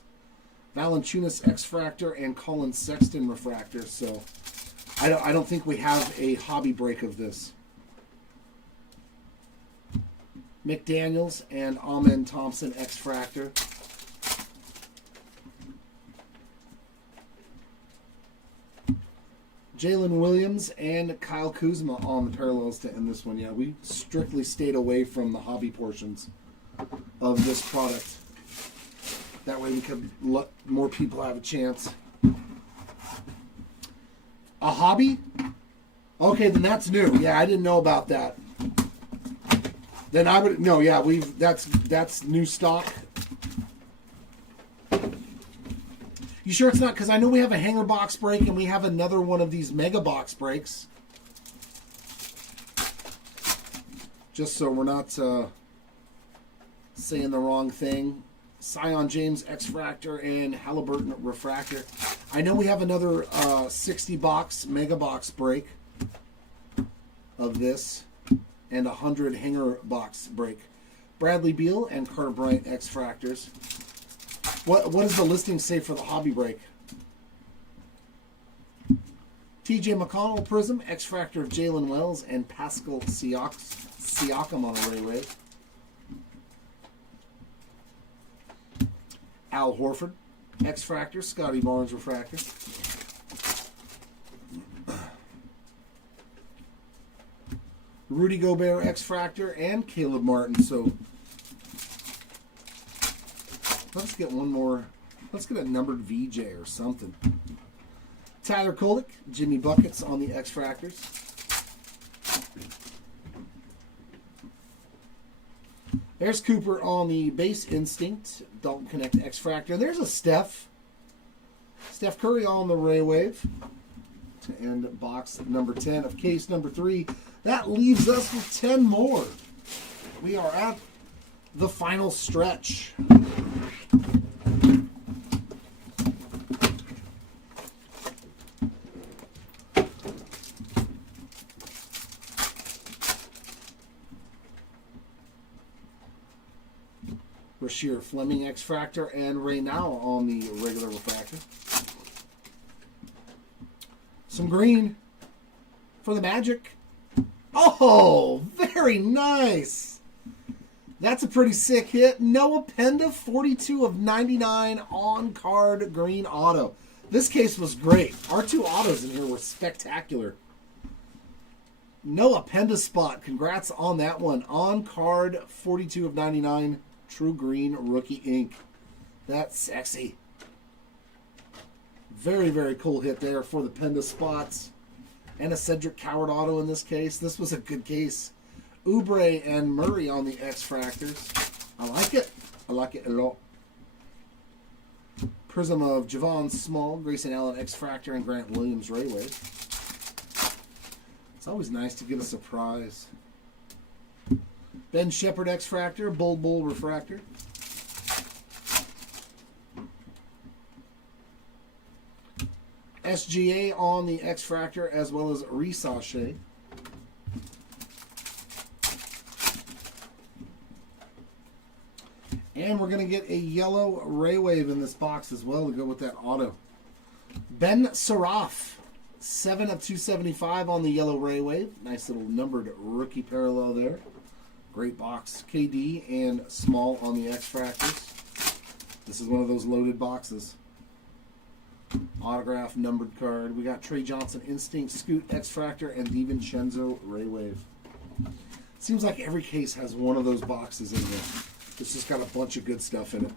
Valanciunas X-Fractor and Colin Sexton Refractor. So, I don't think we have a hobby break of this. McDaniels and Amen Thompson X-Fractor. Jalen Williams and Kyle Kuzma on the parallels to end this one. Yeah, we strictly stayed away from the hobby portions of this product. That way we could let more people have a chance. A hobby? Okay, then that's new. Yeah, I didn't know about that. Then I would no, yeah, that's new stock. You sure it's not? Because I know we have a hanger box break and we have another one of these mega box breaks. Just so we're not saying the wrong thing. Sion James X-Fractor and Halliburton Refractor. I know we have another 60 box mega box break of this. And 100 hanger box break. Bradley Beal and Carter Bryant X-Fractors. What does the listing say for the hobby break? TJ McConnell Prism, X-Fractor of Jalen Wells, and Pascal Siakam on a Ray Wave. Al Horford, X-Fractor, Scotty Barnes Refractor. Rudy Gobert X-Fractor and Caleb Martin. So let's get one more. Let's get a numbered VJ or something. Tyler Kolek, Jimmy Buckets on the X-Fractors. There's Cooper on the Base Instinct, Dalton Connect X-Fractor. And there's a Steph Curry on the Ray Wave. To end box number 10 of case number 3. That leaves us with 10 more. We are at the final stretch. Rasheer Fleming X-Fractor and Ray Now on the regular refractor. Some green for the Magic. Oh, very nice. That's a pretty sick hit. Noah Penda, 42 of 99 on-card green auto. This case was great. Our two autos in here were spectacular. Noah Penda spot. Congrats on that one. On-card, 42 of 99, true green rookie ink. That's sexy. Very, very cool hit there for the Penda spots. And a Cedric Coward auto in this case. This was a good case. Oubre and Murray on the X-Fractors. I like it. I like it a lot. Prism of Javon Small, Grayson Allen X-Fractor, and Grant Williams Ray Wave. It's always nice to get a surprise. Ben Shepherd X-Fractor, Bull Bull Refractor. SGA on the X-Fractor as well as Risache. And we're going to get a yellow Ray Wave in this box as well to go with that auto. Ben Saraf, 7 of 275 on the yellow Ray Wave. Nice little numbered rookie parallel there. Great box. KD and Small on the X-Fractors. This is one of those loaded boxes. Autograph numbered card. We got Trey Johnson, Instinct, Scoot, X-Fractor, and DiVincenzo Ray Wave. Seems like every case has one of those boxes in here. It's just got a bunch of good stuff in it.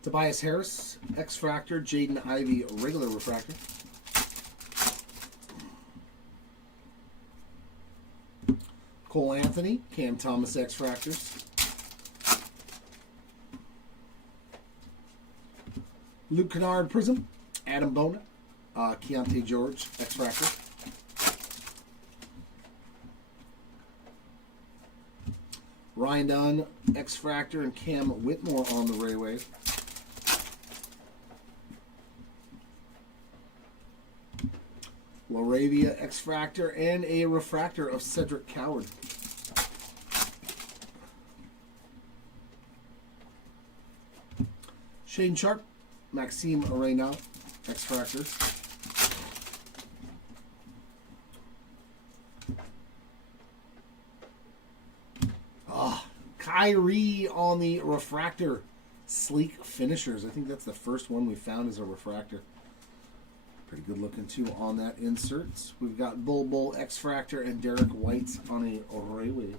Tobias Harris, X-Fractor, Jaden Ivey, regular refractor. Cole Anthony, Cam Thomas, X-Fractors. Luke Kennard, Prism. Adam Bona, Keontae George, X-Fractor. Ryan Dunn, X-Fractor, and Cam Whitmore on the Ray Wave. Laravia, X-Fractor, and a refractor of Cedric Coward. Shane Sharp, Maxime Arena, X-Fractors. Kyrie on the refractor. Sleek Finishers. I think that's the first one we found as a refractor. Pretty good looking too on that insert. We've got Bull, X-Fractor, and Derek White on a Ray Wave.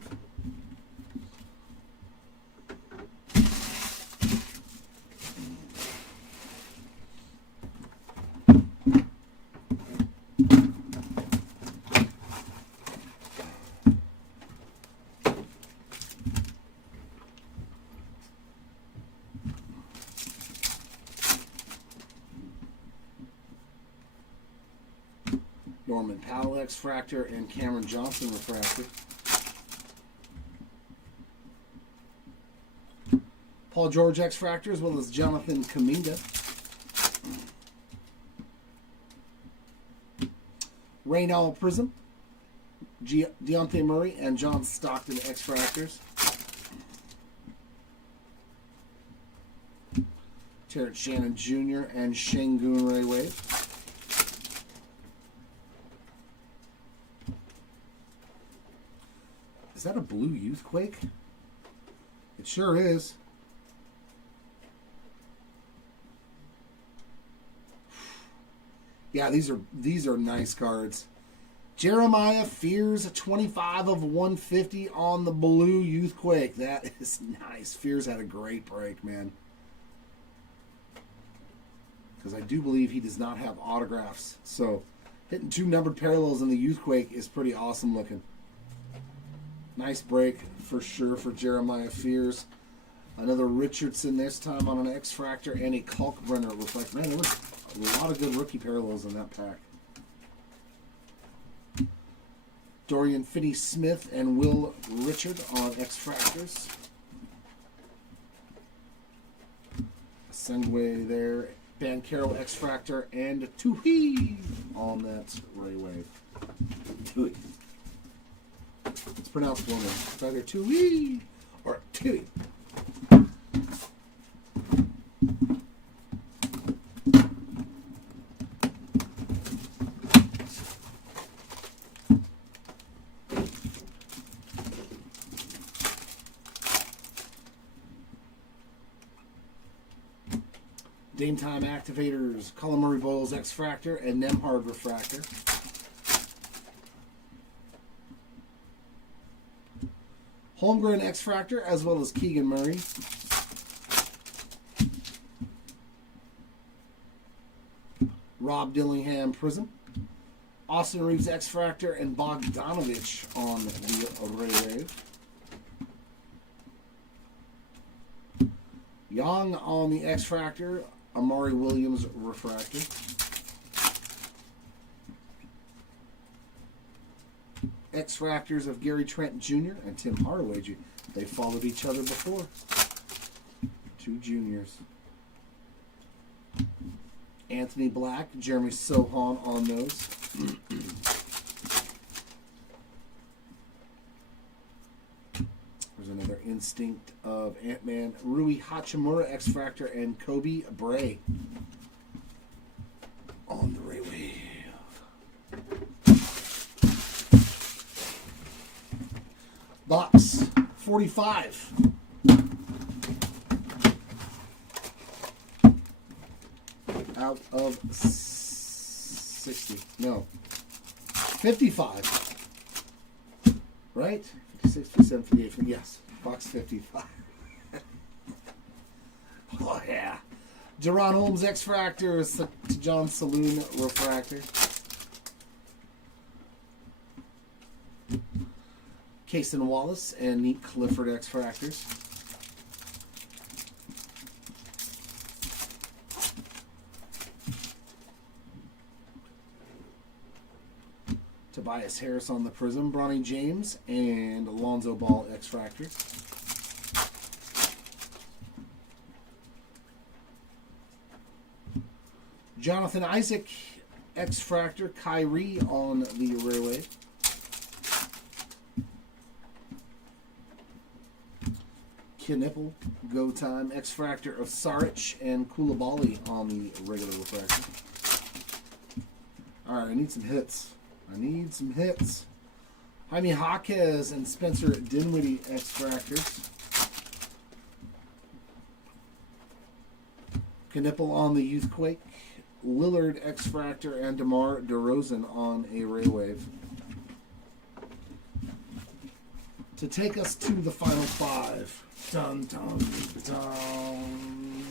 Norman Powell, X-Fractor, and Cameron Johnson, refractor. Paul George, X-Fractor, as well as Jonathan Kaminga. Raynell Prism, Deontay Murray, and John Stockton, X-Fractors. Terrence Shannon Jr. and Shangun Ray Wave. Is that a blue Youthquake? It sure is. Yeah, these are nice cards. Jeremiah Fears, 25 of 150 on the blue Youthquake. That is nice. Fears had a great break, man. Because I do believe he does not have autographs. So hitting 2 numbered parallels in the Youthquake is pretty awesome looking. Nice break for sure for Jeremiah Fears. Another Richardson this time on an X-Fractor and a Kalkbrenner. Reflect. Man, there was a lot of good rookie parallels in that pack. Dorian Finney-Smith and Will Richard on X-Fractors. Sengway there. Bancaro, X-Fractor, and Tui on that Ray Wave. Tui. It's pronounced for me. It's either Tui or Tui. Dame Time Activators, Colin Murray Bowles, X-Fractor, and Nemhard Refractor. Holmgren X-Fractor, as well as Keegan Murray. Rob Dillingham Prism. Austin Reeves X-Fractor, and Bogdanovich on the Ray Wave. Young on the X-Fractor. Amari Williams Refractor. X-Fractors of Gary Trent Jr. and Tim Hardaway. They followed each other before. 2 juniors. Anthony Black, Jeremy Sohan on those. Instinct of Ant-Man, Rui Hachimura X-Fractor, and Kobe Bray on the Ray Wave. Box 45. Out of 60. No. 55. Right? 56, 57, 58. Yes. Box 55. Oh, yeah. Jerron Holmes X-Fractor. John Saloon Refractor. Kason Wallace and Neat Clifford X-Fractors. Tobias Harris on the Prism, Bronny James, and Alonzo Ball X-Fractor. Jonathan Isaac X-Fractor, Kyrie on the Ray Wave. Knipple, Go Time, X-Fractor of Saric, and Koulibaly on the regular refractor. Alright, I need some hits. Jaime Jaquez and Spencer Dinwiddie X-Fractors. Knipple on the Youthquake. Lillard X-Fractor and DeMar DeRozan on a Ray Wave. To take us to the final five. Dun, dun, dun.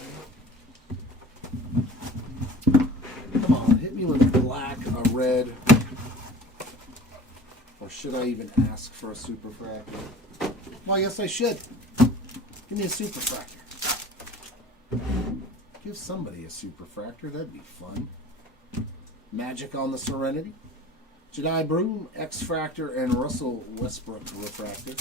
Come on, hit me with a black, a red. Or should I even ask for a super fractor? Well, yes, I should. Give me a super fractor. Give somebody a super fractor. That'd be fun. Magic on the Serenity. Jedi Broom, X-Fractor, and Russell Westbrook Refractor.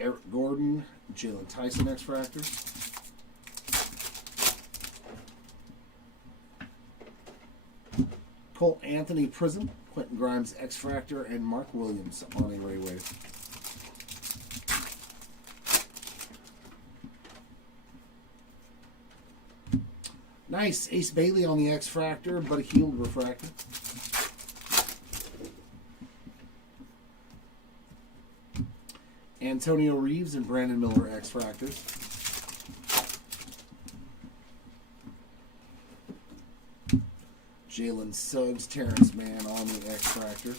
Eric Gordon, Jalen Tyson X-Fractor. Cole Anthony Prism, Quentin Grimes X-Fractor, and Mark Williams on a Ray Wave. Nice. Ace Bailey on the X-Fractor, but a Healed Refractor. Antonio Reeves and Brandon Miller X-Fractors. Jalen Suggs, Terrence Mann on the X-Fractors.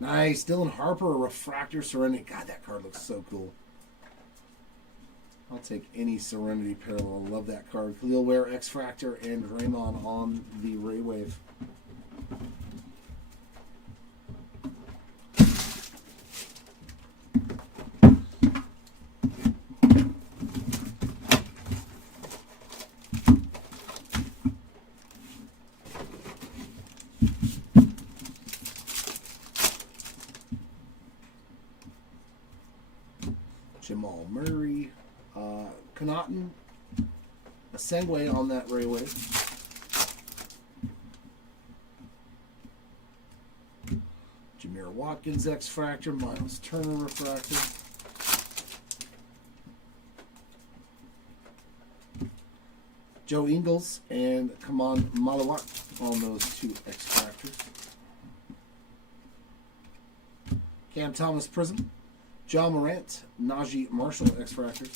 Nice. Dylan Harper, Refractor Serenity. God, that card looks so cool. I'll take any Serenity parallel. I love that card. Khalil Ware, X-Fractor, and Draymond on the Ray Wave. Jamal Murray, Connaughton, a Sengway on that Ray Wave. Jameer Watkins X-Fractor, Miles Turner Refractor. Joe Ingles and Kaman Malawak on those two X-Fractors. Cam Thomas Prism. John Morant, Najee Marshall X-Fractors.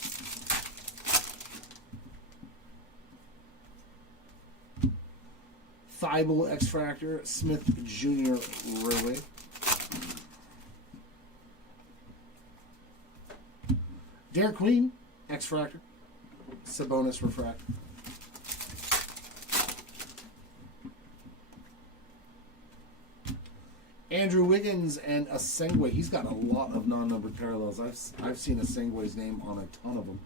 Thibault X-Fractor, Smith Jr. Ray Wave. Derek Queen, X-Fractor, Sabonis Refractor. Andrew Wiggins and a Sengway. He's got a lot of non-numbered parallels. I've seen a Sengway's name on a ton of them.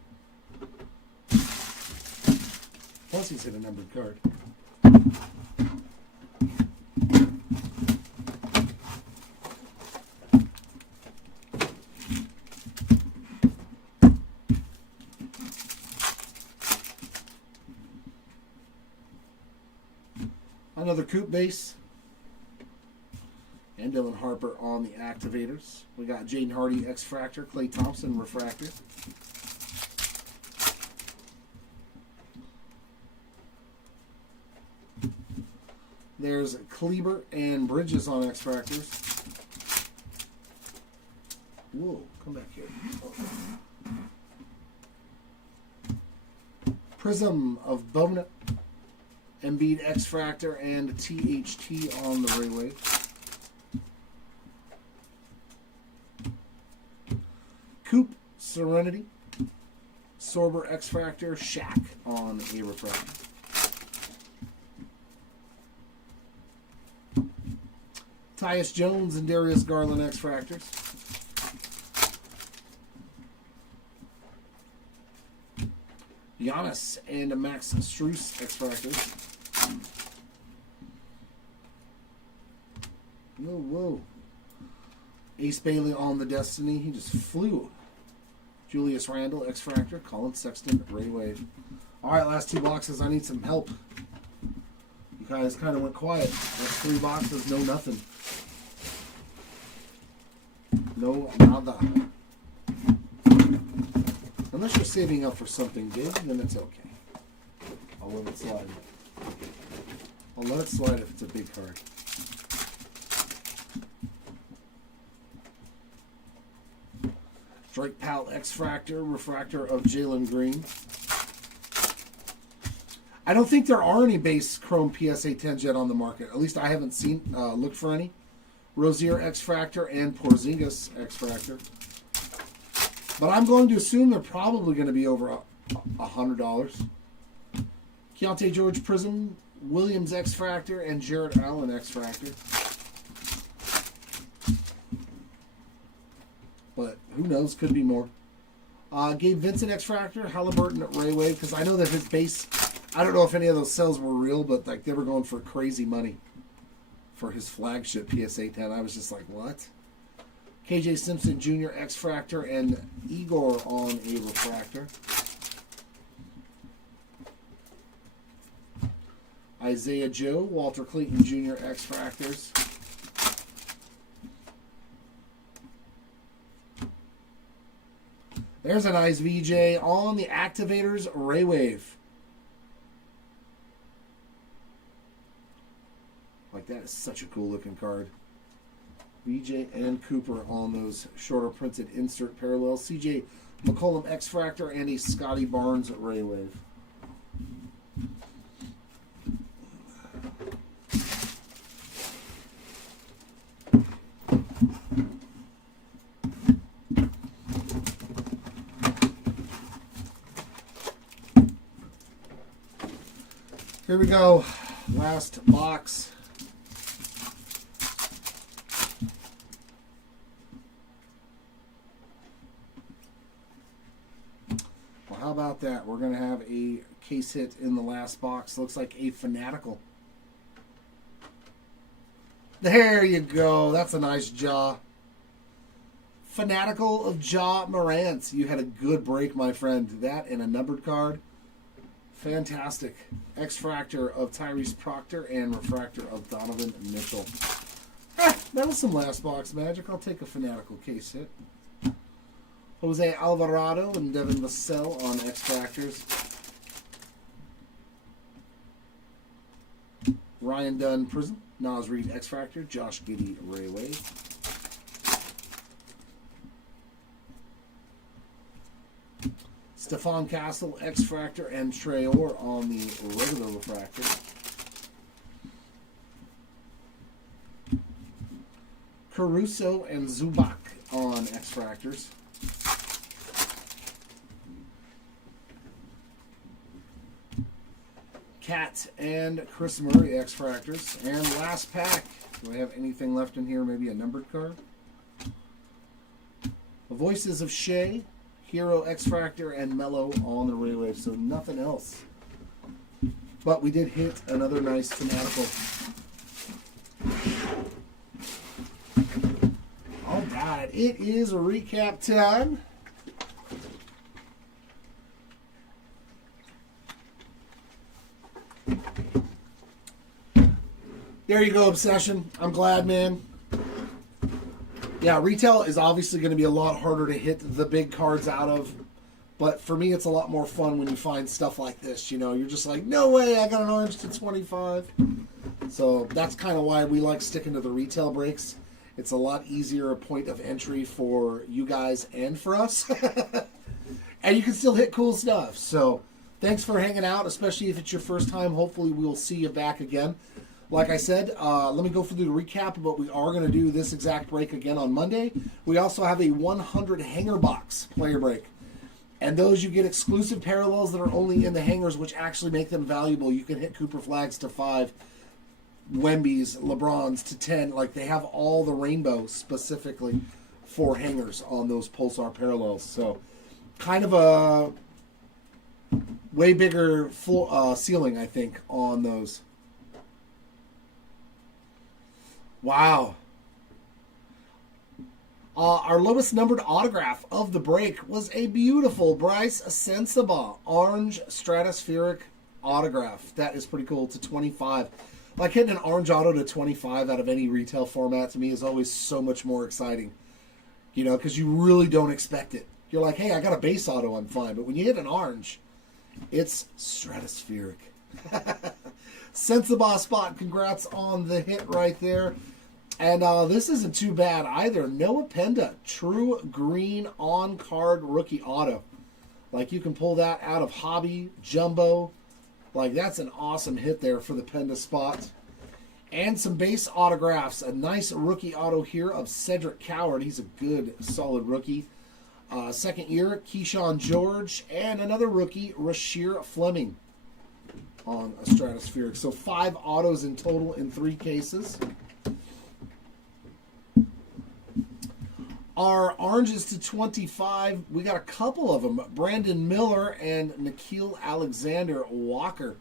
Plus he's hit a numbered card. Another coupe base. And Dylan Harper on the activators. We got Jaden Hardy X-Fractor, Klay Thompson Refractor. There's Kleber and Bridges on X-Fractors. Whoa, come back here. Prism of Bona, Embiid X-Fractor, and THT on the Ray Wave. Coupe, Serenity, Sorber X-Fractor, Shaq on a refractor. Tyus Jones and Darius Garland X-Fractors. Giannis and Max Strus X-Fractors. Whoa, whoa. Ace Bailey on the Destiny. He just flew. Julius Randle, X-Fractor. Colin Sexton, Ray Wave. All right, last 2 boxes. I need some help. You guys kind of went quiet. That's 3 boxes, no nothing. No nada. Unless you're saving up for something big, then it's okay. I'll let it slide. I'll let it slide if it's a big card. Drake Powell X-Fractor, refractor of Jalen Green. I don't think there are any base chrome PSA 10s yet on the market. At least I haven't seen, looked for any. Rozier X-Fractor and Porzingis X-Fractor. But I'm going to assume they're probably going to be over $100. Keontae George Prism, Williams X-Fractor, and Jarrett Allen X-Fractor. But who knows? Could be more. Gabe Vincent X-Fractor, Halliburton at Ray Wave, because I know that his base, I don't know if any of those sales were real, but like they were going for crazy money for his flagship PSA 10. I was just like, what? KJ Simpson Jr. X-Fractor and Igor on a refractor. Isaiah Joe, Walter Clayton Jr. X-Fractors. There's a nice VJ on the activators, Ray Wave. Like, that is such a cool looking card. VJ and Cooper on those shorter printed insert parallels. CJ McCollum X-Fractor and a Scotty Barnes Ray Wave. Here we go. Last box. Well, how about that? We're going to have a case hit in the last box. Looks like a Fanatical. There you go. That's a nice jaw. Fanatical of Ja Morant. You had a good break, my friend. That and a numbered card. Fantastic. X-Fractor of Tyrese Proctor and Refractor of Donovan Mitchell. That was some last box magic. I'll take a Fanatical case hit. Jose Alvarado and Devin Vassell on X-Fractors. Ryan Dunn Prism. Nas Reed X-Fractor. Josh Giddey Ray Wave. Stephon Castle, X-Fractor, and Traore on the regular refractor. Caruso and Zubac on X-Fractors. Cat and Chris Murray X-Fractors. And last pack. Do I have anything left in here? Maybe a numbered card? The Voices of Shea, Hero X-Fractor, and Mello on the Ray Wave. So nothing else. But we did hit another nice Fanatical. All right. It is a recap time. There you go, Obsession. I'm glad, man. Yeah, retail is obviously going to be a lot harder to hit the big cards out of. But for me, it's a lot more fun when you find stuff like this. You know, you're just like, no way, I got an orange to 25. So that's kind of why we like sticking to the retail breaks. It's a lot easier a point of entry for you guys and for us. And you can still hit cool stuff. So thanks for hanging out, especially if it's your first time. Hopefully we'll see you back again. Like I said, let me go through the recap, but we are going to do this exact break again on Monday. We also have a 100 hanger box player break. And those you get exclusive parallels that are only in the hangers, which actually make them valuable. You can hit Cooper Flags to 5, Wemby's, LeBron's to 10. Like, they have all the rainbow specifically for hangers on those Pulsar parallels. So, kind of a way bigger full ceiling, I think, on those. Wow. Our lowest numbered autograph of the break was a beautiful Bryce Sensabaugh orange stratospheric autograph. That is pretty cool. To 25. Like, hitting an orange auto to 25 out of any retail format to me is always so much more exciting. You know, because you really don't expect it. You're like, hey, I got a base auto, I'm fine. But when you hit an orange, it's stratospheric. Sensabaugh spot, congrats on the hit right there. And this isn't too bad either. Noah Penda, true green on-card rookie auto. Like, you can pull that out of Hobby, Jumbo. Like, that's an awesome hit there for the Penda spot. And some base autographs. A nice rookie auto here of Cedric Coward. He's a good, solid rookie. Second year, Keyshawn George. And another rookie, Rasheer Fleming on a stratospheric. So 5 autos in total in 3 cases. Our oranges to 25, we got a couple of them. Brandon Miller and Nickeil Alexander-Walker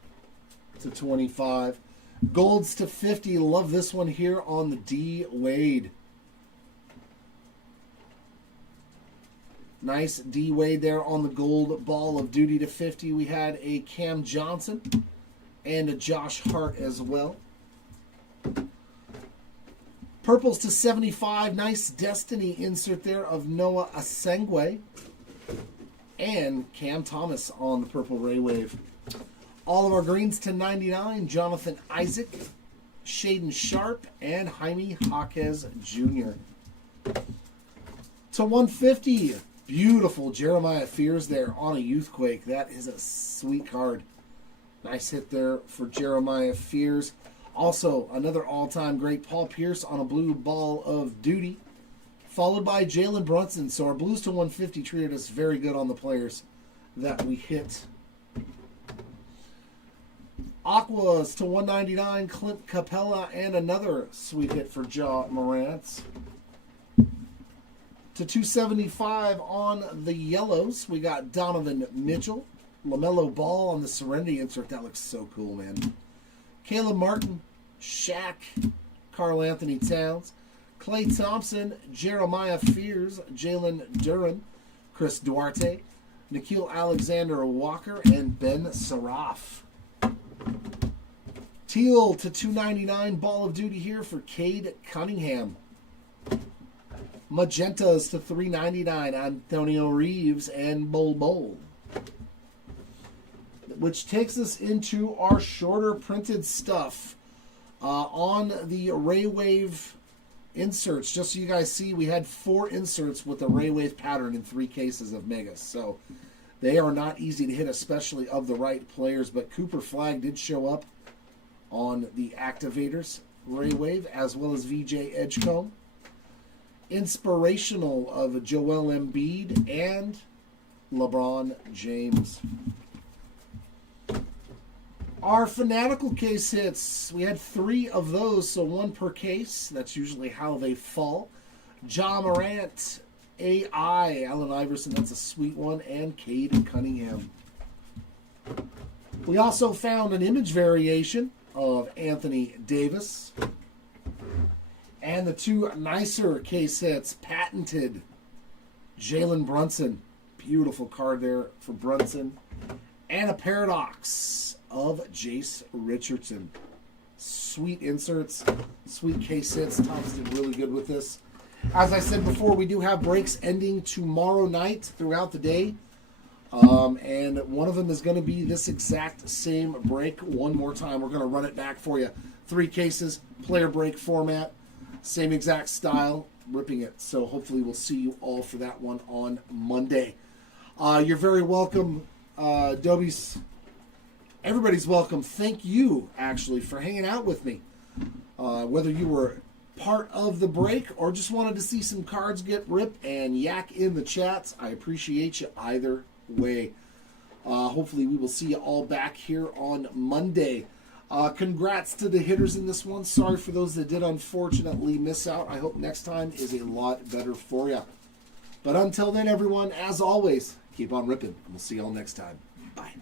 to 25. Golds to 50, love this one here on the D. Wade. Nice D. Wade there on the gold ball of duty to 50. We had a Cam Johnson and a Josh Hart as well. Purples to 75. Nice Destiny insert there of Noah Asengwe. And Cam Thomas on the purple Ray Wave. All of our greens to 99. Jonathan Isaac, Shaden Sharp, and Jaime Jaquez Jr. To 150. Beautiful Jeremiah Fears there on a Youthquake. That is a sweet card. Nice hit there for Jeremiah Fears. Also, another all-time great, Paul Pierce on a blue ball of duty, followed by Jalen Brunson. So our blues to 150 treated us very good on the players that we hit. Aquas to 199, Clint Capella, and another sweet hit for Ja Morant. To 275 on the yellows, we got Donovan Mitchell. LaMelo Ball on the Serenity insert. That looks so cool, man. Caleb Martin, Shaq, Karl Anthony Towns, Klay Thompson, Jeremiah Fears, Jalen Duren, Chris Duarte, Nickeil Alexander-Walker, and Ben Saraf. Teal to 299, ball of duty here for Cade Cunningham. Magentas to 399, Antonio Reeves and Bol Bol. Which takes us into our shorter printed stuff. On the Ray Wave inserts, just so you guys see, we had 4 inserts with the Ray Wave pattern in 3 cases of Megas. So they are not easy to hit, especially of the right players. But Cooper Flag did show up on the Activators Ray Wave, as well as VJ Edgecombe. Inspirational of Joel Embiid and LeBron James. Our Fanatical case hits, we had 3 of those, so 1 per case. That's usually how they fall. Ja Morant, AI, Allen Iverson, that's a sweet one, and Cade Cunningham. We also found an image variation of Anthony Davis. And the 2 nicer case hits, patented Jalen Brunson. Beautiful card there for Brunson. And a paradox of Jace Richardson. Sweet inserts, sweet case hits. Tom's did really good with this. As I said before, we do have breaks ending tomorrow night throughout the day. And one of them is going to be this exact same break. One more time, we're going to run it back for you. 3 cases, player break format, same exact style, ripping it. So hopefully we'll see you all for that one on Monday. You're very welcome, Dobies. Everybody's welcome. Thank you, actually, for hanging out with me. Whether you were part of the break or just wanted to see some cards get ripped and yak in the chats, I appreciate you either way. Hopefully we will see you all back here on Monday. Congrats to the hitters in this one. Sorry for those that did unfortunately miss out. I hope next time is a lot better for you. But until then, everyone, as always, keep on ripping, and we'll see you all next time. Bye.